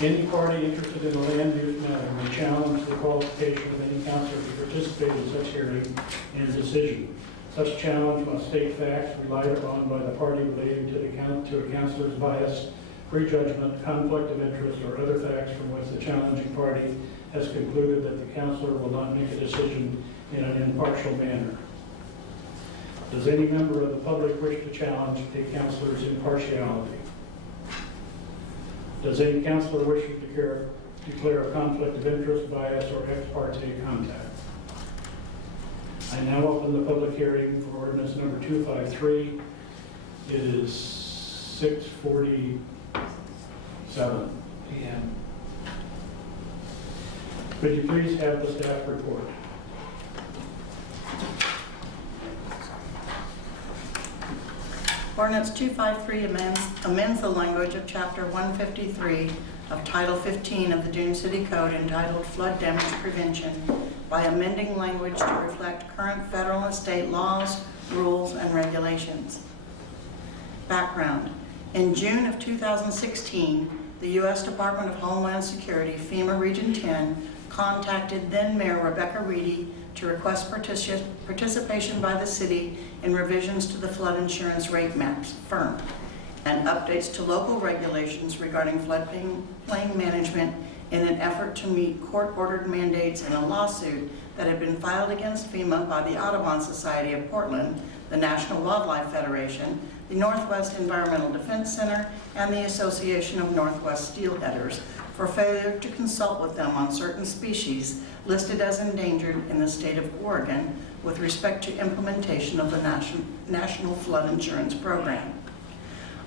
Any party interested in a land use matter may challenge the qualification of any counselor to participate in such hearing and decision. Such challenge must state facts relied upon by the party relating to a counselor's bias, prejudgment, conflict of interest, or other facts from which the challenging party has concluded that the counselor will not make a decision in an impartial manner. Does any member of the public wish to challenge a counselor's impartiality? Does any counselor wish to declare a conflict of interest, bias, or ex parte contact. I now open the public hearing for ordinance number 253. It is 6:47 p.m. Could you please have the staff report? Ordinance 253 amends the language of Chapter 153 of Title 15 of the Dune City Code entitled Flood Damage Prevention by amending language to reflect current federal and state laws, rules, and regulations. Background. In June of 2016, the U.S. Department of Homeland Security, FEMA Region 10, contacted then-Mayor Rebecca Reedy to request participation by the city in revisions to the flood insurance rate maps, FIRM, and updates to local regulations regarding floodplain management in an effort to meet court-ordered mandates in a lawsuit that had been filed against FEMA by the Audubon Society of Portland, the National Wildlife Federation, the Northwest Environmental Defense Center, and the Association of Northwest Steelheaders for failure to consult with them on certain species listed as endangered in the state of Oregon with respect to implementation of the National Flood Insurance Program.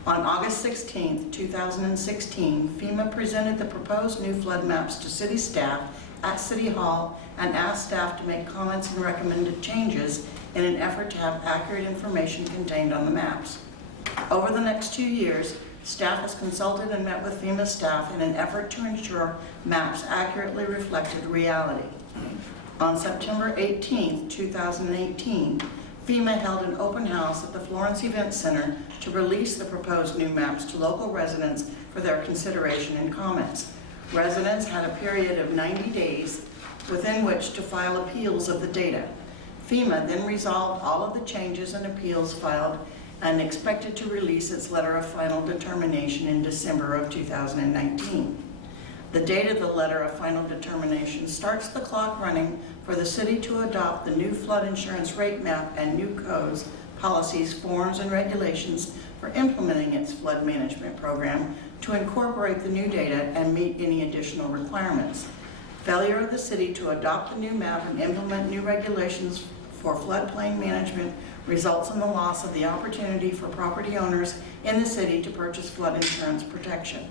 On August 16, 2016, FEMA presented the proposed new flood maps to city staff at City Hall and asked staff to make comments and recommended changes in an effort to have accurate information contained on the maps. Over the next 2 years, staff has consulted and met with FEMA staff in an effort to ensure maps accurately reflected reality. On September 18, 2018, FEMA held an open house at the Florence Event Center to release the proposed new maps to local residents for their consideration and comments. Residents had a period of 90 days within which to file appeals of the data. FEMA then resolved all of the changes and appeals filed and expected to release its letter of final determination in December of 2019. The date of the letter of final determination starts the clock running for the city to adopt the new flood insurance rate map and new codes, policies, forms, and regulations for implementing its flood management program to incorporate the new data and meet any additional requirements. Failure of the city to adopt the new map and implement new regulations for floodplain management results in the loss of the opportunity for property owners in the city to purchase flood insurance protection.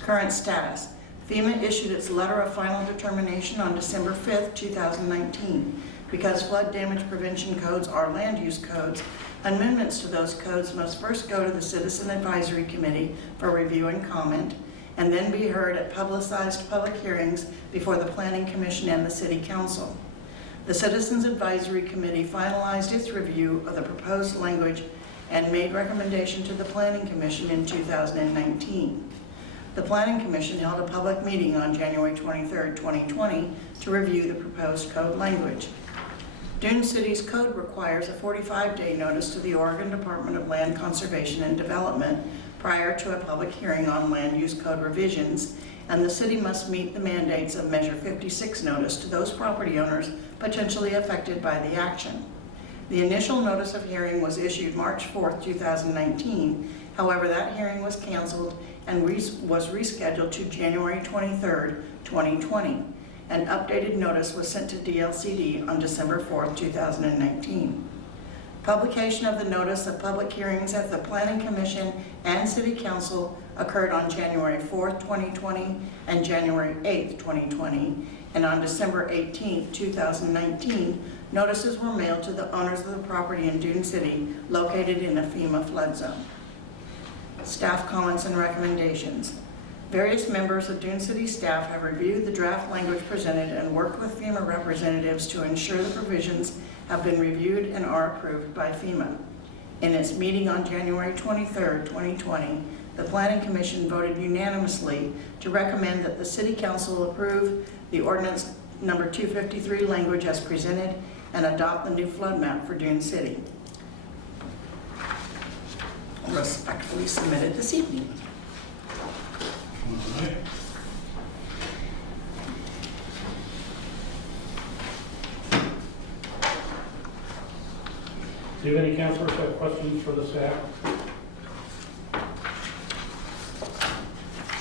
Current status. FEMA issued its letter of final determination on December 5, 2019. Because flood damage prevention codes are land use codes, amendments to those codes must first go to the Citizen Advisory Committee for review and comment, and then be heard at publicized public hearings before the Planning Commission and the City Council. The Citizens Advisory Committee finalized its review of the proposed language and made recommendation to the Planning Commission in 2019. The Planning Commission held a public meeting on January 23, 2020 to review the proposed code language. Dune City's code requires a 45-day notice to the Oregon Department of Land Conservation and Development prior to a public hearing on land use code revisions, and the city must meet the mandates of Measure 56 notice to those property owners potentially affected by the action. The initial notice of hearing was issued March 4, 2019. However, that hearing was canceled and was rescheduled to January 23, 2020. An updated notice was sent to DLCD on December 4, 2019. Publication of the notice of public hearings at the Planning Commission and City Council occurred on January 4, 2020 and January 8, 2020, and on December 18, 2019, notices were mailed to the owners of the property in Dune City located in a FEMA flood zone. Staff comments and recommendations. Various members of Dune City staff have reviewed the draft language presented and worked with FEMA representatives to ensure the provisions have been reviewed and are approved by FEMA. In its meeting on January 23, 2020, the Planning Commission voted unanimously to recommend that the City Council approve the ordinance number 253 language as presented and adopt the new flood map for Dune City. Respectfully submitted this evening. All right. Do any councilors have questions for the staff?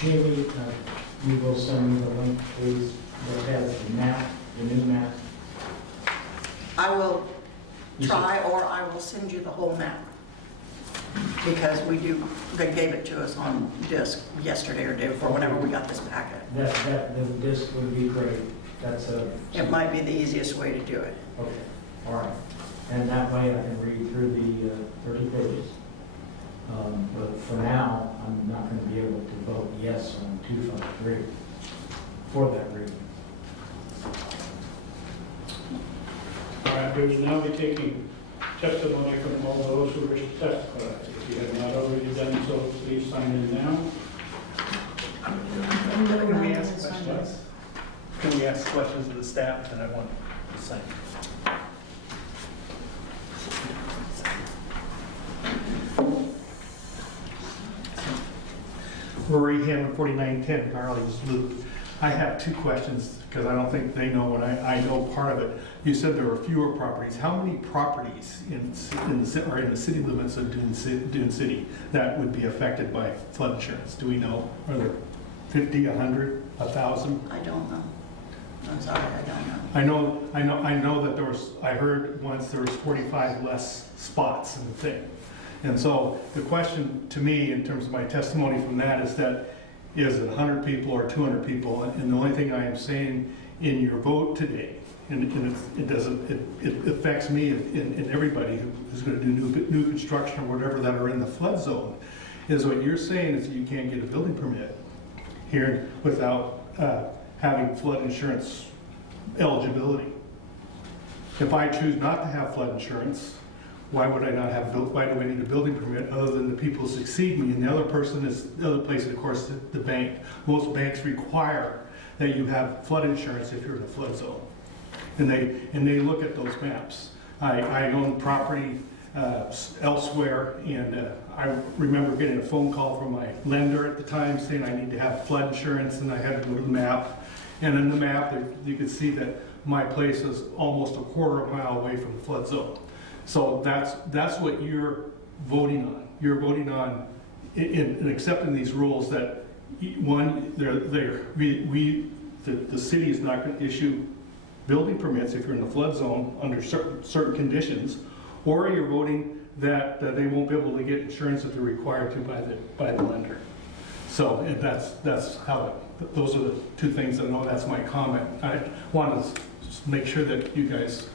Julie, you will send me the link, please, that has the map, the new map. I will try, or I will send you the whole map. Because they gave it to us on disc yesterday or day before, whenever we got this packet. The disc would be great. That's a. It might be the easiest way to do it. Okay, all right. And that way I can read through the 30 pages. But for now, I'm not going to be able to vote yes on 253 for that reason. All right, we will now be taking testimony from all those who wish to testify. If you have not already done so, please sign in now. Can we ask questions? Can we ask questions of the staff that I want to say? Rory Hammond, 4910 Garley's Loop. I have two questions because I don't think they know and I know part of it. You said there were fewer properties. How many properties in the city limits of Dune City that would be affected by flood insurance? Do we know? Are there 50, 100, 1,000? I don't know. I'm sorry, I don't know. I know that I heard once there was 45 less spots in the thing. And so the question to me, in terms of my testimony from that, is it 100 people or 200 people? And the only thing I am saying in your vote today, and it affects me and everybody who's going to do new construction or whatever that are in the flood zone, is what you're saying is that you can't get a building permit here without having flood insurance eligibility. If I choose not to have flood insurance, why would I not have why do I need a building permit other than the people who succeed me? And the other person is, the other place, of course, the bank. Most banks require that you have flood insurance if you're in a flood zone. And they look at those maps. I own property elsewhere, and I remember getting a phone call from my lender at the time saying I need to have flood insurance, and I had to go to the map. And in the map, you could see that my place is almost a quarter of a mile away from the flood zone. So that's what you're voting on. You're voting on in accepting these rules that one, the city is not going to issue building permits if you're in the flood zone under certain conditions, or you're voting that they won't be able to get insurance if they're required to by the lender. So and that's how those are the two things. I know that's my comment. I want to just make sure that you guys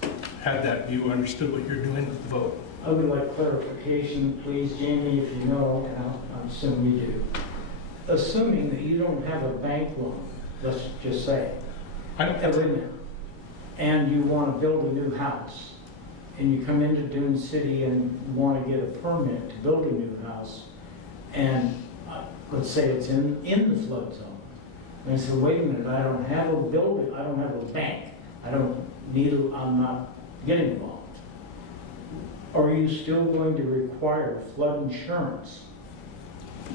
had that view, understood what you're doing with the vote. I would like clarification, please, Jamie, if you know, and I'm assuming you do. Assuming that you don't have a bank loan, let's just say, and you want to build a new house, and you come into Dune City and want to get a permit to build a new house, and let's say it's in the flood zone, and I say, wait a minute, I don't have a building, I don't have a bank, I'm not getting involved. Are you still going to require flood insurance?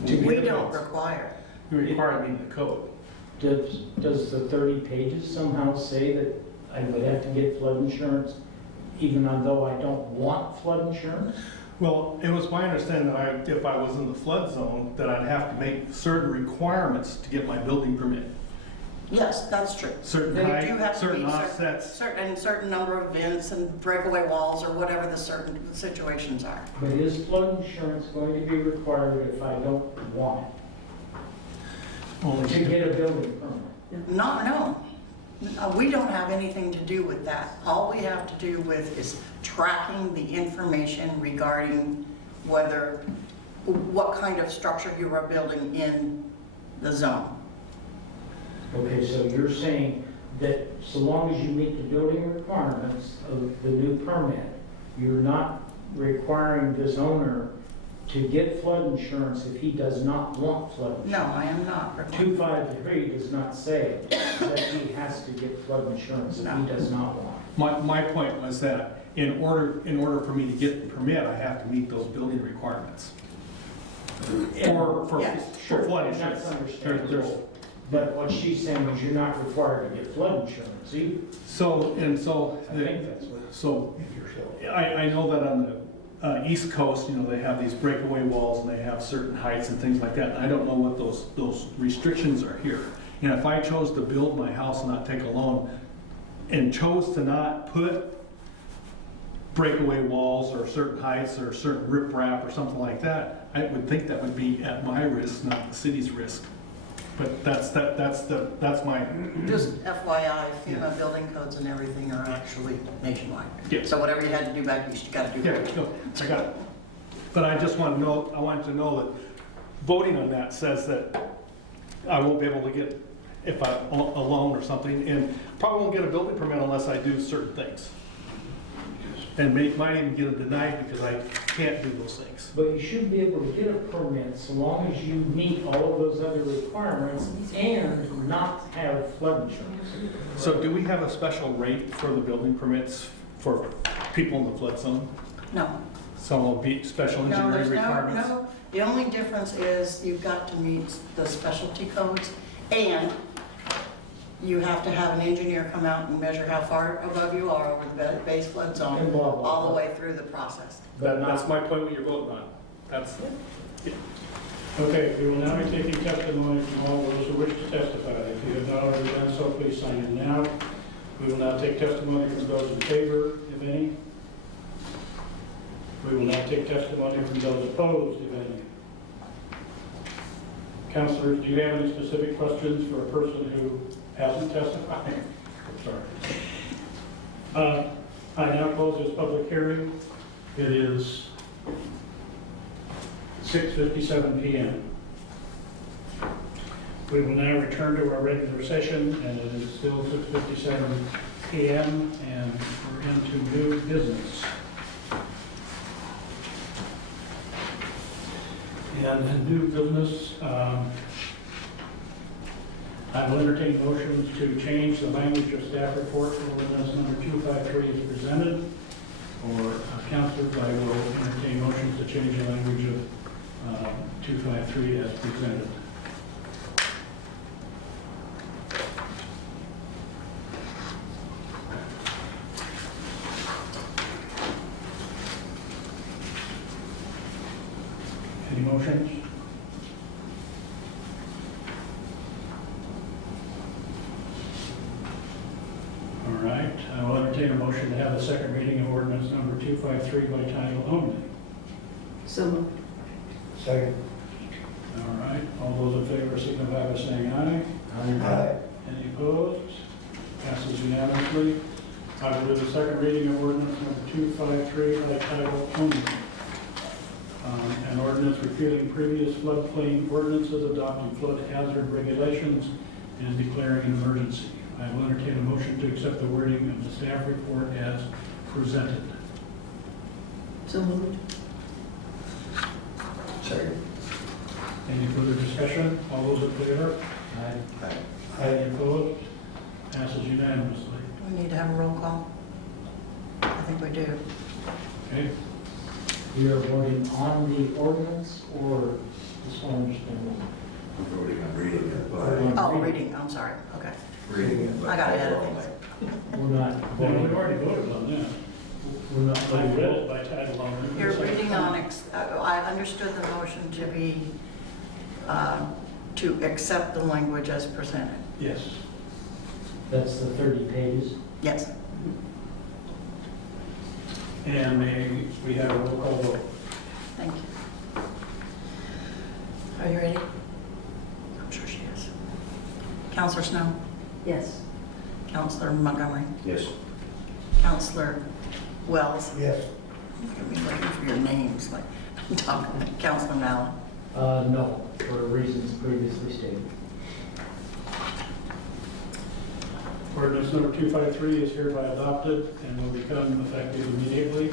We don't require. You require me the code. Does the 30 pages somehow say that I would have to get flood insurance even though I don't want flood insurance? Well, it was my understanding that if I was in the flood zone, that I'd have to make certain requirements to get my building permit. Yes, that's true. Certain They do height, have to certain be offsets. certain number of vents and breakaway walls or whatever the certain situations are. But is flood insurance going to be required if I don't want Only it to get a building permit? No. We don't have anything to do with that. All we have to do with is tracking the information regarding what kind of structure you are building in the zone. Okay, so you're saying that so long as you meet the building requirements of the new permit, you're not requiring this owner to get flood insurance if he does not want flood insurance? No, I am not. 253 does not say that he has to get flood insurance if he does not want. My point was that in order for me to get the permit, I have to meet those building requirements. For Yes. flood And that's insurance. understandable. But what she's saying is you're not required to get flood insurance either. So I think that's what. So I know that on the East Coast, they have these breakaway walls and they have certain heights and things like that. And I don't know what those restrictions are here. And if I chose to build my house and not take a loan, and chose to not put breakaway walls or certain heights or certain riprap or something like that, I would think that would be at my risk, not the city's risk. But that's my, Just FYI, FEMA building codes and everything are actually nationwide. Yeah. So whatever you had to do back east, you got to do yeah, back. no, I got it. But I just want to know, I wanted to know that voting on that says that I won't be able to get, if I, a loan or something, and probably won't get a building permit unless I do certain things. And might even get it denied because I can't do those things. But you should be able to get a permit so long as you meet all of those other requirements and not have flood insurance. So do we have a special rate for the building permits for people in the flood zone? No. Some will be special No, engineering there's requirements? no. The only difference is you've got to meet the specialty codes, and you have to have an engineer come out and measure how far above you are over the base flood zone, And blah, blah, all the blah. way through the process. That's my point what you're voting on. That's, Okay, we will now be taking testimony from all those who wish to testify. If you have not already done so, please sign in now. We will now take testimony from those in favor, if any. We will now take testimony from those opposed, if any. Councilors, do you have any specific questions for a person who hasn't testified? Sorry. I now close this public hearing. It is 6:57 p.m. We will now return to our regular session, and it is still 6:57 p.m., and we're into new business. And in new business, I will entertain motions to change the language of staff report to ordinance number 253 as presented. Or councilors, I will entertain motions to change the language of 253 as presented. Any motions? All right, I will entertain a motion to have the second reading of ordinance number 253 by title only. So moved. Second. All right, all those in favor signify by saying aye. Aye. Any opposed? Passes unanimously. I will do the second reading of ordinance number 253 by title only. An ordinance repealing previous floodplain ordinances, adopting flood hazard regulations, and declaring an emergency. I will entertain a motion to accept the wording of the staff report as presented. So moved. Second. Any further discussion? All those in favor? Any opposed? Passes unanimously. Do we need to have a roll call? I think we do. Okay? We are voting on the ordinance or just want to understand? Voting on reading it, Oh, reading, I'm sorry, okay. reading it. I got ahead of things. We're not Well, we voting. already voted on that. We're not I read voting. it by title only. You're reading on, I understood the motion to be, to accept the language as presented. Yes. That's the 30 pages. Yes. And may we have a roll call vote? Thank you. Are you ready? I'm sure she is. Counselor Snow? Yes. Counselor Montgomery? Yes. Counselor Wells? Yes. Look at me looking for your names, like I'm talking. Counselor Mallon? No, for reasons previously stated. Ordinance number 253 is hereby adopted and will become effective immediately.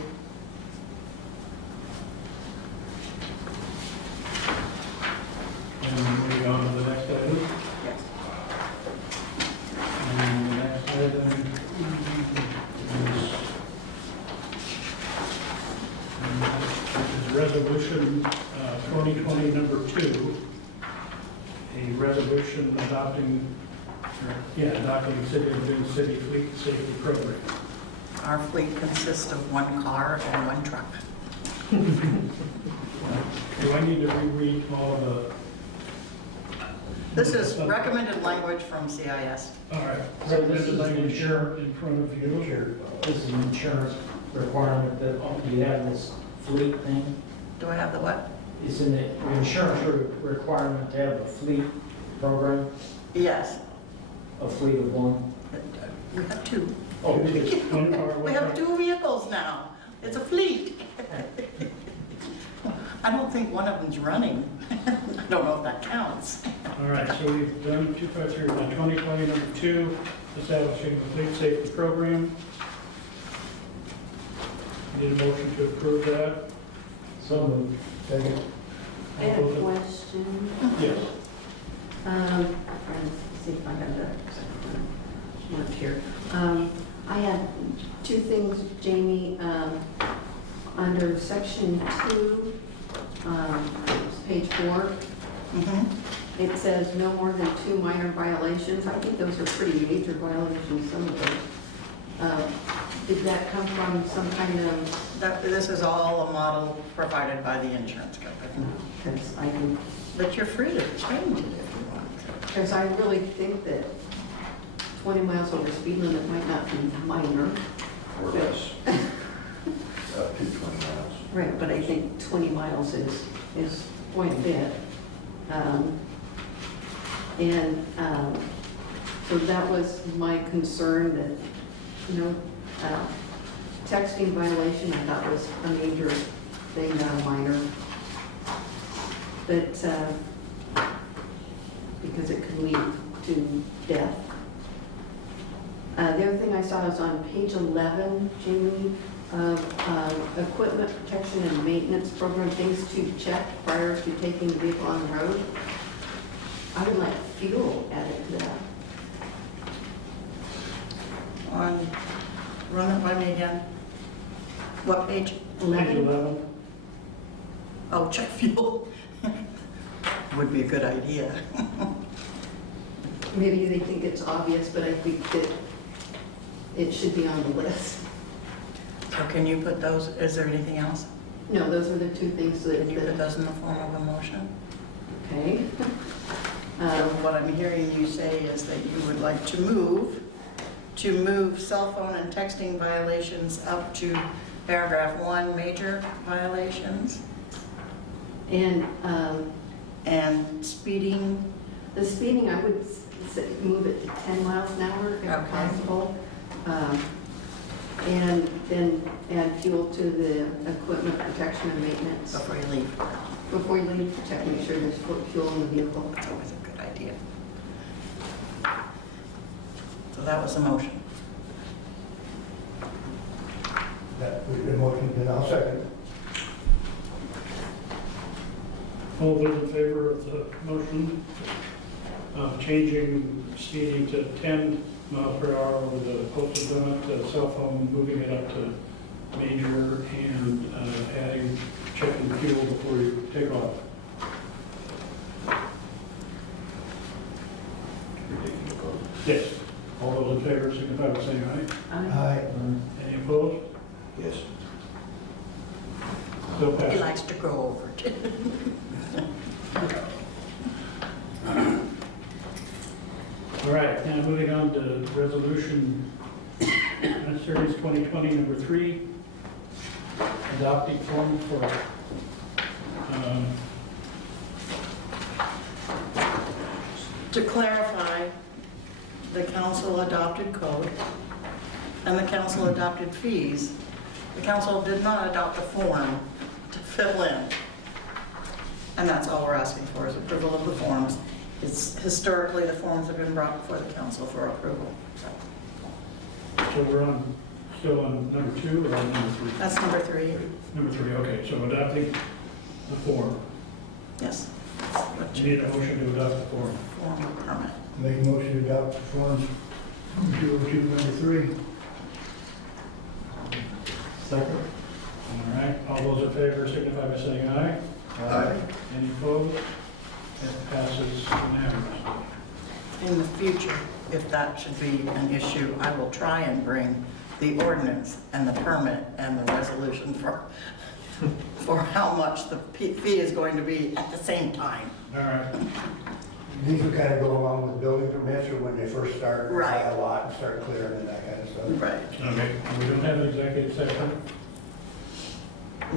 And moving on to the next item. Yes. And the next item is resolution 2020 number 2, a resolution adopting the City of Dune City Fleet Safety Program. Our fleet consists of one car and one truck. Do I need to reread all of This is recommended language from CIS. All right. So this is Recommended language insurance. here in front of you. This is an insurance requirement that you have this fleet thing. Do I have the what? It's an insurance requirement to have a fleet program, Yes. a fleet of one. We have two. Oh, It's one car, We one have truck. 2 vehicles now. It's a fleet. I don't think one of them's running. I don't know if that counts. All right, so we've done 253, we've done 2020, number 2, establishing a fleet safety program. Need a motion to approve that? so moved. Second. I have a question. Yes. Let's see if I have that marked here. I had two things, Jamie. Under section 2, page 4, Mhm. it says no more than 2 minor violations. I think those are pretty major violations, some of those. Did that come from some kind of, This is all a model provided by the insurance company. because I can, But you're free to change it if you want. because I really think that 20 miles over speed limit might not be minor. Or less. Up to 20 miles. Right, but I think 20 miles is quite a bit. So that was my concern that, you know, texting violation I thought was a major thing, not a minor. But, because it could lead to death. The other thing I saw is on page 11, Jamie, equipment protection and maintenance program, things to check prior to taking the vehicle on the road. I would like fuel added to that. Run it by me again. What page? Page 11, 11. Oh, check fuel. Would be a good idea. maybe they think it's obvious, but I think that it should be on the list. So can you put those, is there anything else? No, those are the two things Can you put that, those in the form of a motion? okay. So what I'm hearing you say is that you would like to move cell phone and texting violations up to paragraph 1, major violations, And and speeding, the speeding, I would move it to 10 miles an hour if Okay. possible. And then add fuel to the equipment protection and maintenance. before you leave. Before you leave, check, make sure there's fuel in the vehicle. That's always a good idea. So that was the motion. That was a good motion, then I'll second. All those in favor of the motion of changing speeding to 10 miles per hour over the posted limit, cell phone, moving it up to major, and adding, checking fuel before you take off? Yes. All those in favor signify by saying aye. Aye. Any opposed? Yes. Still He passes. likes to go over it. All right, now moving on to resolution series 2020, number 3, adopting form for To clarify, the council adopted code and the council adopted fees. The council did not adopt a form to fill in. And that's all we're asking for is approval of the forms. It's historically, the forms have been brought before the council for approval. so we're on, still on number 2 or on number 3? That's number 3. Number 3, okay, so adopting the form. Yes. You need a motion to adopt the form. Form of permit. Make a motion to adopt forms 202 number 3. Second? All right, all those in favor signify by saying aye. Aye. Any opposed? That passes unanimously. In the future, if that should be an issue, I will try and bring the ordinance and the permit and the resolution for how much the fee is going to be at the same time. All right. These would kind of go along with building permits or when they first start, buy Right. a lot and start clearing and that kind of stuff. Right. Okay, we don't have an executive session,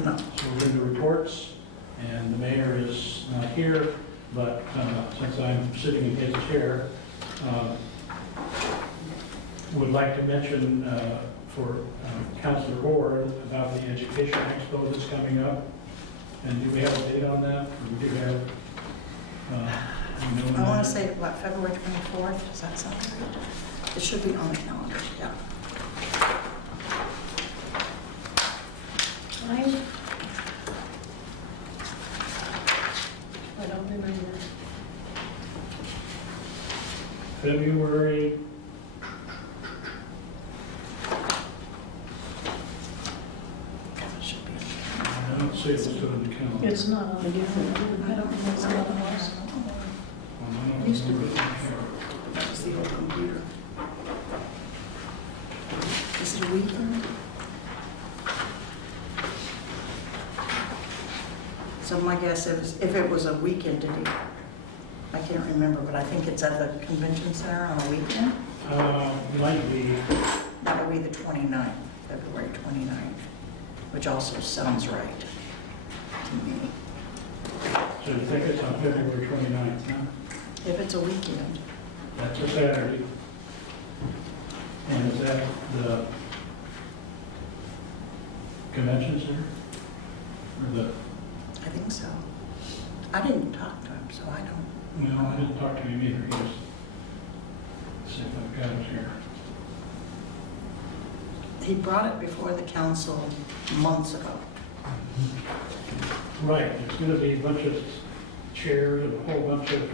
No. so we're into reports, and the mayor is not here, but since I'm sitting in his chair, would like to mention for Councilor Orr about the Education Expo that's coming up. And do we have a date on that? Or we do have, I want to say, what, February 24th? Does that sound right? It should be on the calendar, yeah. I don't remember. February, It should be. I don't see it listed on the calendar. It's not on the calendar. I don't know. It's not on ours. I don't Used to remember be. it on here. That was the old computer. Is it a weekend? So my guess is, if it was a weekend, I can't remember, but I think it's at the convention center on a weekend. Might be, That would be the 29th, February 29th, which also sounds right to me. so you think it's on February 29th, huh? If it's a weekend, That's a Saturday. And is that the convention center? Or the, I think so. I didn't talk to him, so I don't. no, I didn't talk to him either. He just, let's see if I've got it here. He brought it before the council months ago. Right, there's gonna be a bunch of chairs and a whole bunch of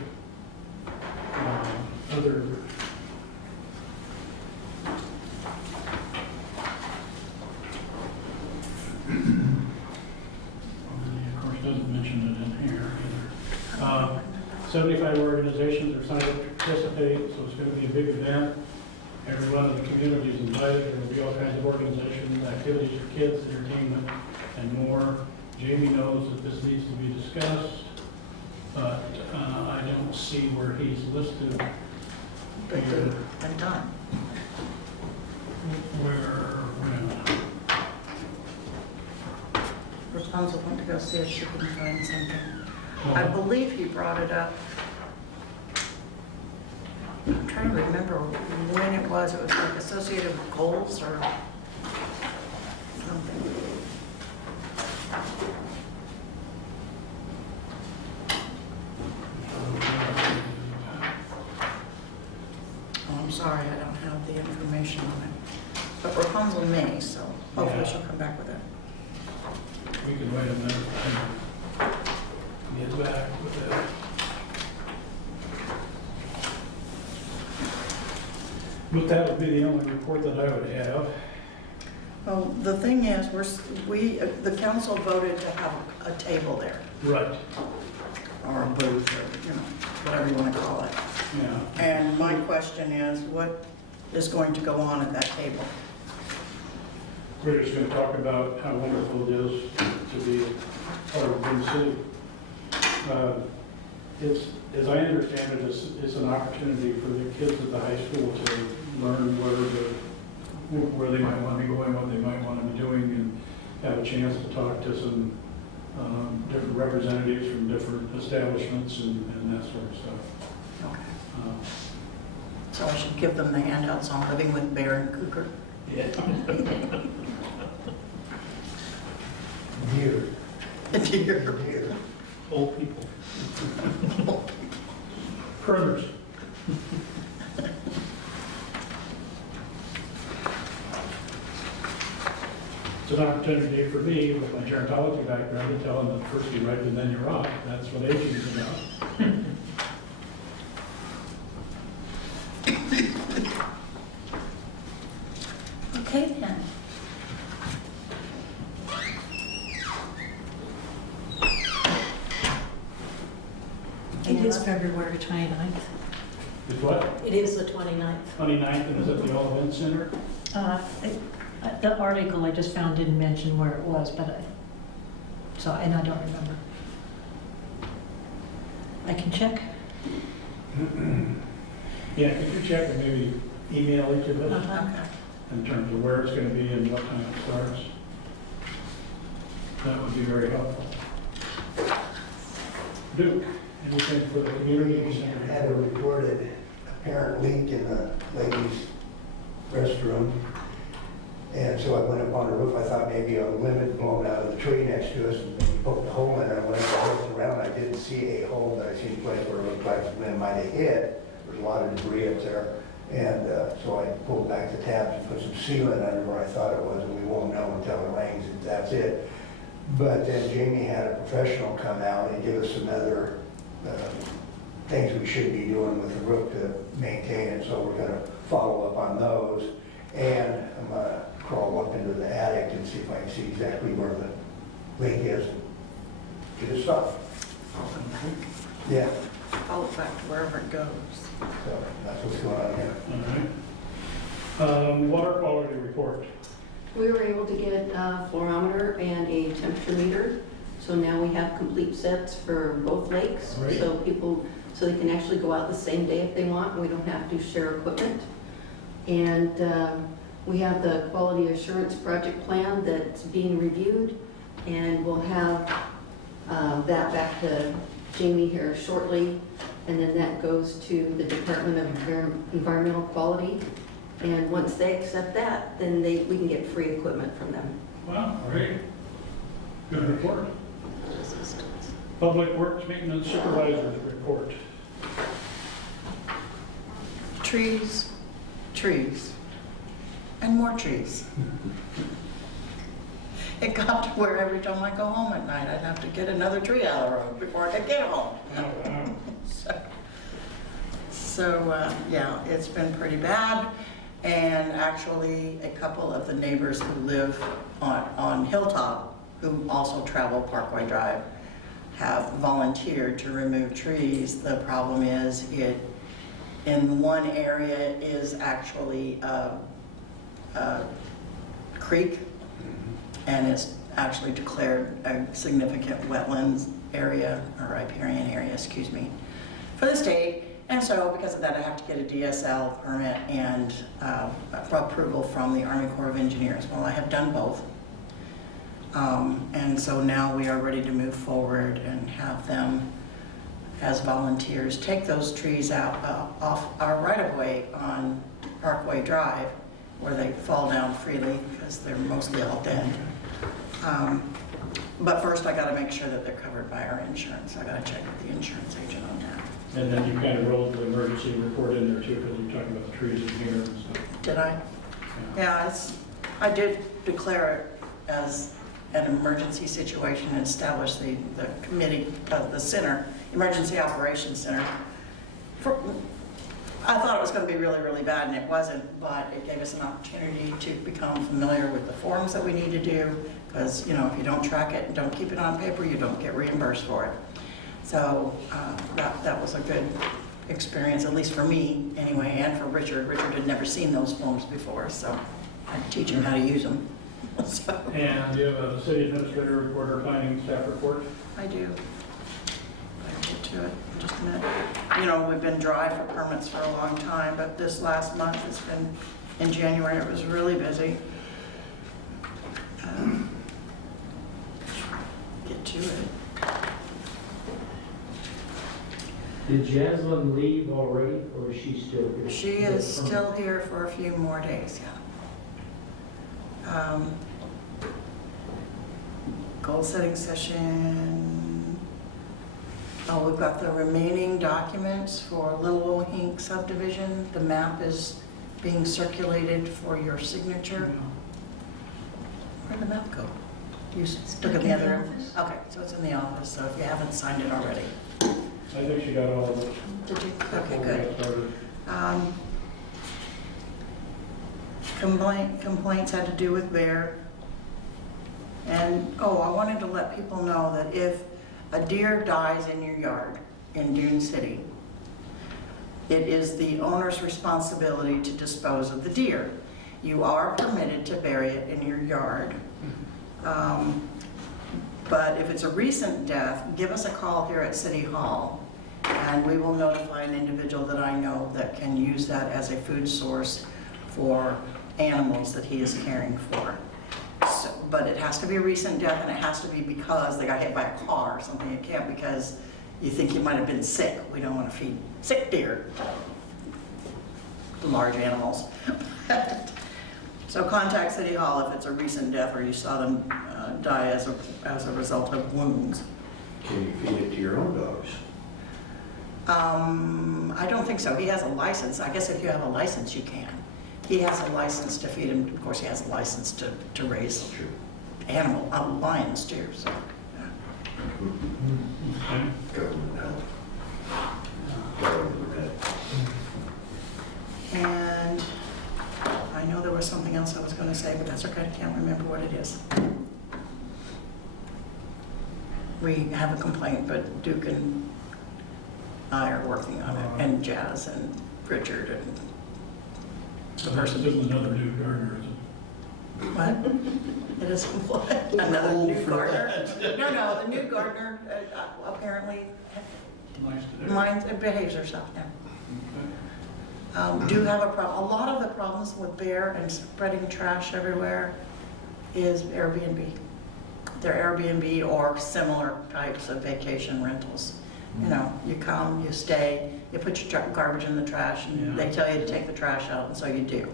other of course, doesn't mention it in here either. 75 organizations are signed up to participate, so it's gonna be a big event. Everyone in the community is invited. There will be all kinds of organizations, activities for kids, entertainment, and more. Jamie knows that this needs to be discussed, but I don't see where he's listed. But they've been done. When? Rapunzel went to go see if she could find something. I believe he brought it up. I'm trying to remember when it was. It was like associated with goals or something. Oh, I'm sorry, I don't have the information on it. But Rapunzel may, so hopefully Yeah. she'll come back with it. We could wait a minute and get back with that. But that would be the only report that I would have. Well, the thing is, the council voted to have a table there, Right. or a booth, or, whatever you want to call it. Yeah. And my question is, what is going to go on at that table? We're just going to talk about how wonderful it is to be part of Green City. As I understand it, it's an opportunity for the kids at the high school to learn where they might want to be going, what they might want to be doing, and have a chance to talk to some different representatives from different establishments and that sort of stuff. Okay. So I should give them the handouts on living with bear and cougar? Deer. Deer. Deer. Old people. Critters. It's an opportunity for me, with my gerontology background, to tell them that first you write and then you rock. That's what aging is about. Okay, then. It is February 29th. Is what? It is the 29th. 29th, and is at the All Event Center? The article I just found didn't mention where it was, and I don't remember. I can check. Yeah, could you check and maybe email each of us Okay. in terms of where it's going to be and what time it starts? That would be very helpful. Duke, anything for the community We center? had a reported apparent leak in the ladies' restroom. And so I went up on the roof, I thought maybe a limb had blown out of the tree next to us and poked a hole in it. I went up and looked around, I didn't see a hole, but I seen a place where it looked like the limb might have hit. There's a lot of debris up there. And so I pulled back the tabs and put some sealant under where I thought it was, and we won't know until it rains, and that's it. But then Jamie had a professional come out and give us some other things we should be doing with the roof to maintain it, so we're gonna follow up on those. And I'm gonna crawl up into the attic and see if I can see exactly where the leak is. Get it stopped. Yeah, Follow it back to wherever it goes. so that's what's going on here. All right. Water quality report. We were able to get a fluorometer and a temperature meter, so now we have complete sets for both lakes. Great. So they can actually go out the same day if they want, we don't have to share equipment. And we have the quality assurance project plan that's being reviewed, and we'll have that back to Jamie here shortly, and then that goes to the Department of Environmental Quality. And once they accept that, then we can get free equipment from them. Wow, great. Good report. Public Works Maintenance Supervisor's report. Trees, trees, and more trees. It got to where every time I go home at night, I'd have to get another tree out of the road before I could get home. Oh, wow. So, yeah, it's been pretty bad. And actually, a couple of the neighbors who live on Hilltop, who also travel Parkway Drive, have volunteered to remove trees. The problem is in one area is actually a creek, and it's actually declared a significant wetlands area, or riparian area, excuse me, for the state. And so because of that, I have to get a DSL permit and approval from the Army Corps of Engineers. Well, I have done both. And so now we are ready to move forward and have them, as volunteers, take those trees out off our right-of-way on Parkway Drive, where they fall down freely because they're mostly all dead. But first, I got to make sure that they're covered by our insurance. I got to check with the insurance agent on that. And then you kind of rolled the emergency report in there too, because you're talking about the trees in here and stuff. Did I? Yeah, I did declare it as an emergency situation and establish the committee of the center, Emergency Operations Center. I thought it was going to be really, really bad, and it wasn't, but it gave us an opportunity to become familiar with the forms that we need to do, because, you know, if you don't track it and don't keep it on paper, you don't get reimbursed for it. So that was a good experience, at least for me anyway, and for Richard. Richard had never seen those forms before, so I teach him how to use them. So, And you have a city administrator report or planning staff report? I do. I'll get to it in just a minute. You know, we've been dry for permits for a long time, but this last month, it's been, in January, it was really busy. Get to it. Did Jaslyn leave already, or is she still here? She is still here for a few more days, yeah. Goal setting session. Oh, we've got the remaining documents for Little Wohink subdivision. The map is being circulated for your signature. Where'd the map go? You took it the other room? Okay, so it's in the office, so if you haven't signed it already. I think she got all of it. Did you? Okay, before we good. got started. Complaints had to do with bear. And, oh, I wanted to let people know that if a deer dies in your yard in Dune City, it is the owner's responsibility to dispose of the deer. You are permitted to bury it in your yard. But if it's a recent death, give us a call here at City Hall, And we will notify an individual that I know that can use that as a food source for animals that he is caring for. So, but it has to be a recent death, and it has to be because they got hit by a car or something. It can't because you think he might have been sick. We don't want to feed sick deer to large animals. So contact City Hall if it's a recent death or you saw them die as a result of wounds. Can you feed it to your own dogs? I don't think so. He has a license. I guess if you have a license, you can. He has a license to feed him. Of course, he has a license to raise lions too, so. Yeah. Okay. Government help. Government pet. And I know there was something else I was going to say, but that's okay. I can't remember what it is. We have a complaint, but Duke and I are working on it, and Jazz and Richard and So this isn't another new Gardner, is it? what? It is what? Another new gardener? No, the new gardener apparently Nice to do. Mine behaves herself now. Okay. Do have a problem. A lot of the problems with bear and spreading trash everywhere is Airbnb. They're Airbnb or similar types of vacation rentals. You know, you come, you stay, you put your garbage in the trash, and Yeah. they tell you to take the trash out, and so you do.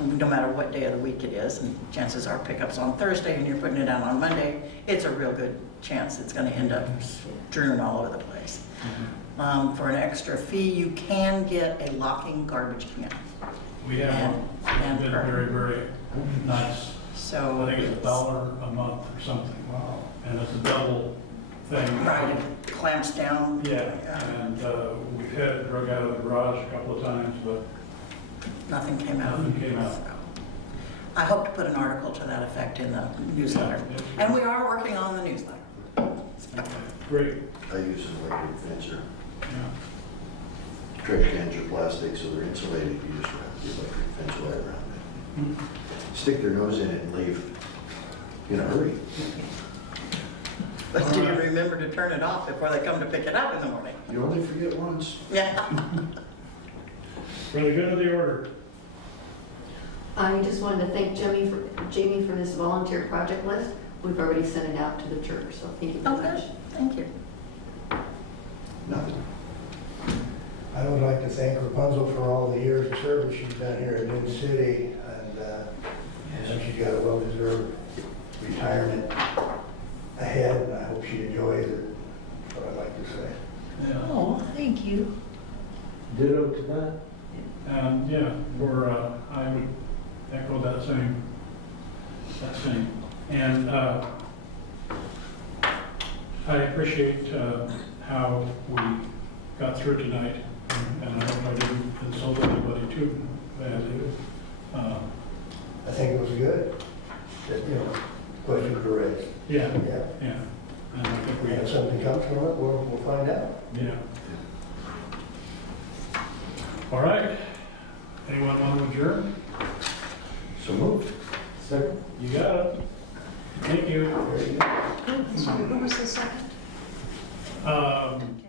No matter what day of the week it is, and chances are pickup's on Thursday and you're putting it out on Monday, it's a real good chance it's gonna end up strewn all over the place. For an extra fee, you can get a locking garbage can. We have one. And It's been per- very, very nice. So. I think it's $1 a month or something. Wow. And it's a double thing. Right, it clamps down. Yeah, and we've had it drug out of the garage a couple of times, but Nothing came out. Nothing came out. So, I hope to put an article to that effect in the newsletter. And we are working on the newsletter. So, great. I use an electric fencer. Yeah. Trash cans are plastic, so they're insulated. You just wrap the electric fence right around it. Stick their nose in it and leave in a hurry. But do you remember to turn it off before they come to pick it up in the morning? You only forget once. Yeah. For the good of the order. I just wanted to thank Jamie for this volunteer project list. We've already sent it out to the church, so thank you very Oh, much. good. Thank you. Nothing. I would like to thank Rapunzel for all the years of service she's done here in Dune City, and I think she's got a well-deserved retirement ahead, and I hope she enjoys it. That's what I'd like to say. Yeah. Oh, thank you. Ditto to that. And yeah, I would echo that same. And I appreciate how we got through tonight, and I hope I didn't insult anybody too badly. I think it was good, that, questions were raised. Yeah, Yeah. yeah. And I think we If something comes from it, we'll find out. yeah. All right. Anyone want to adjourn? So moved. Second. You got it. Thank you. There you go. Who was the second? Um,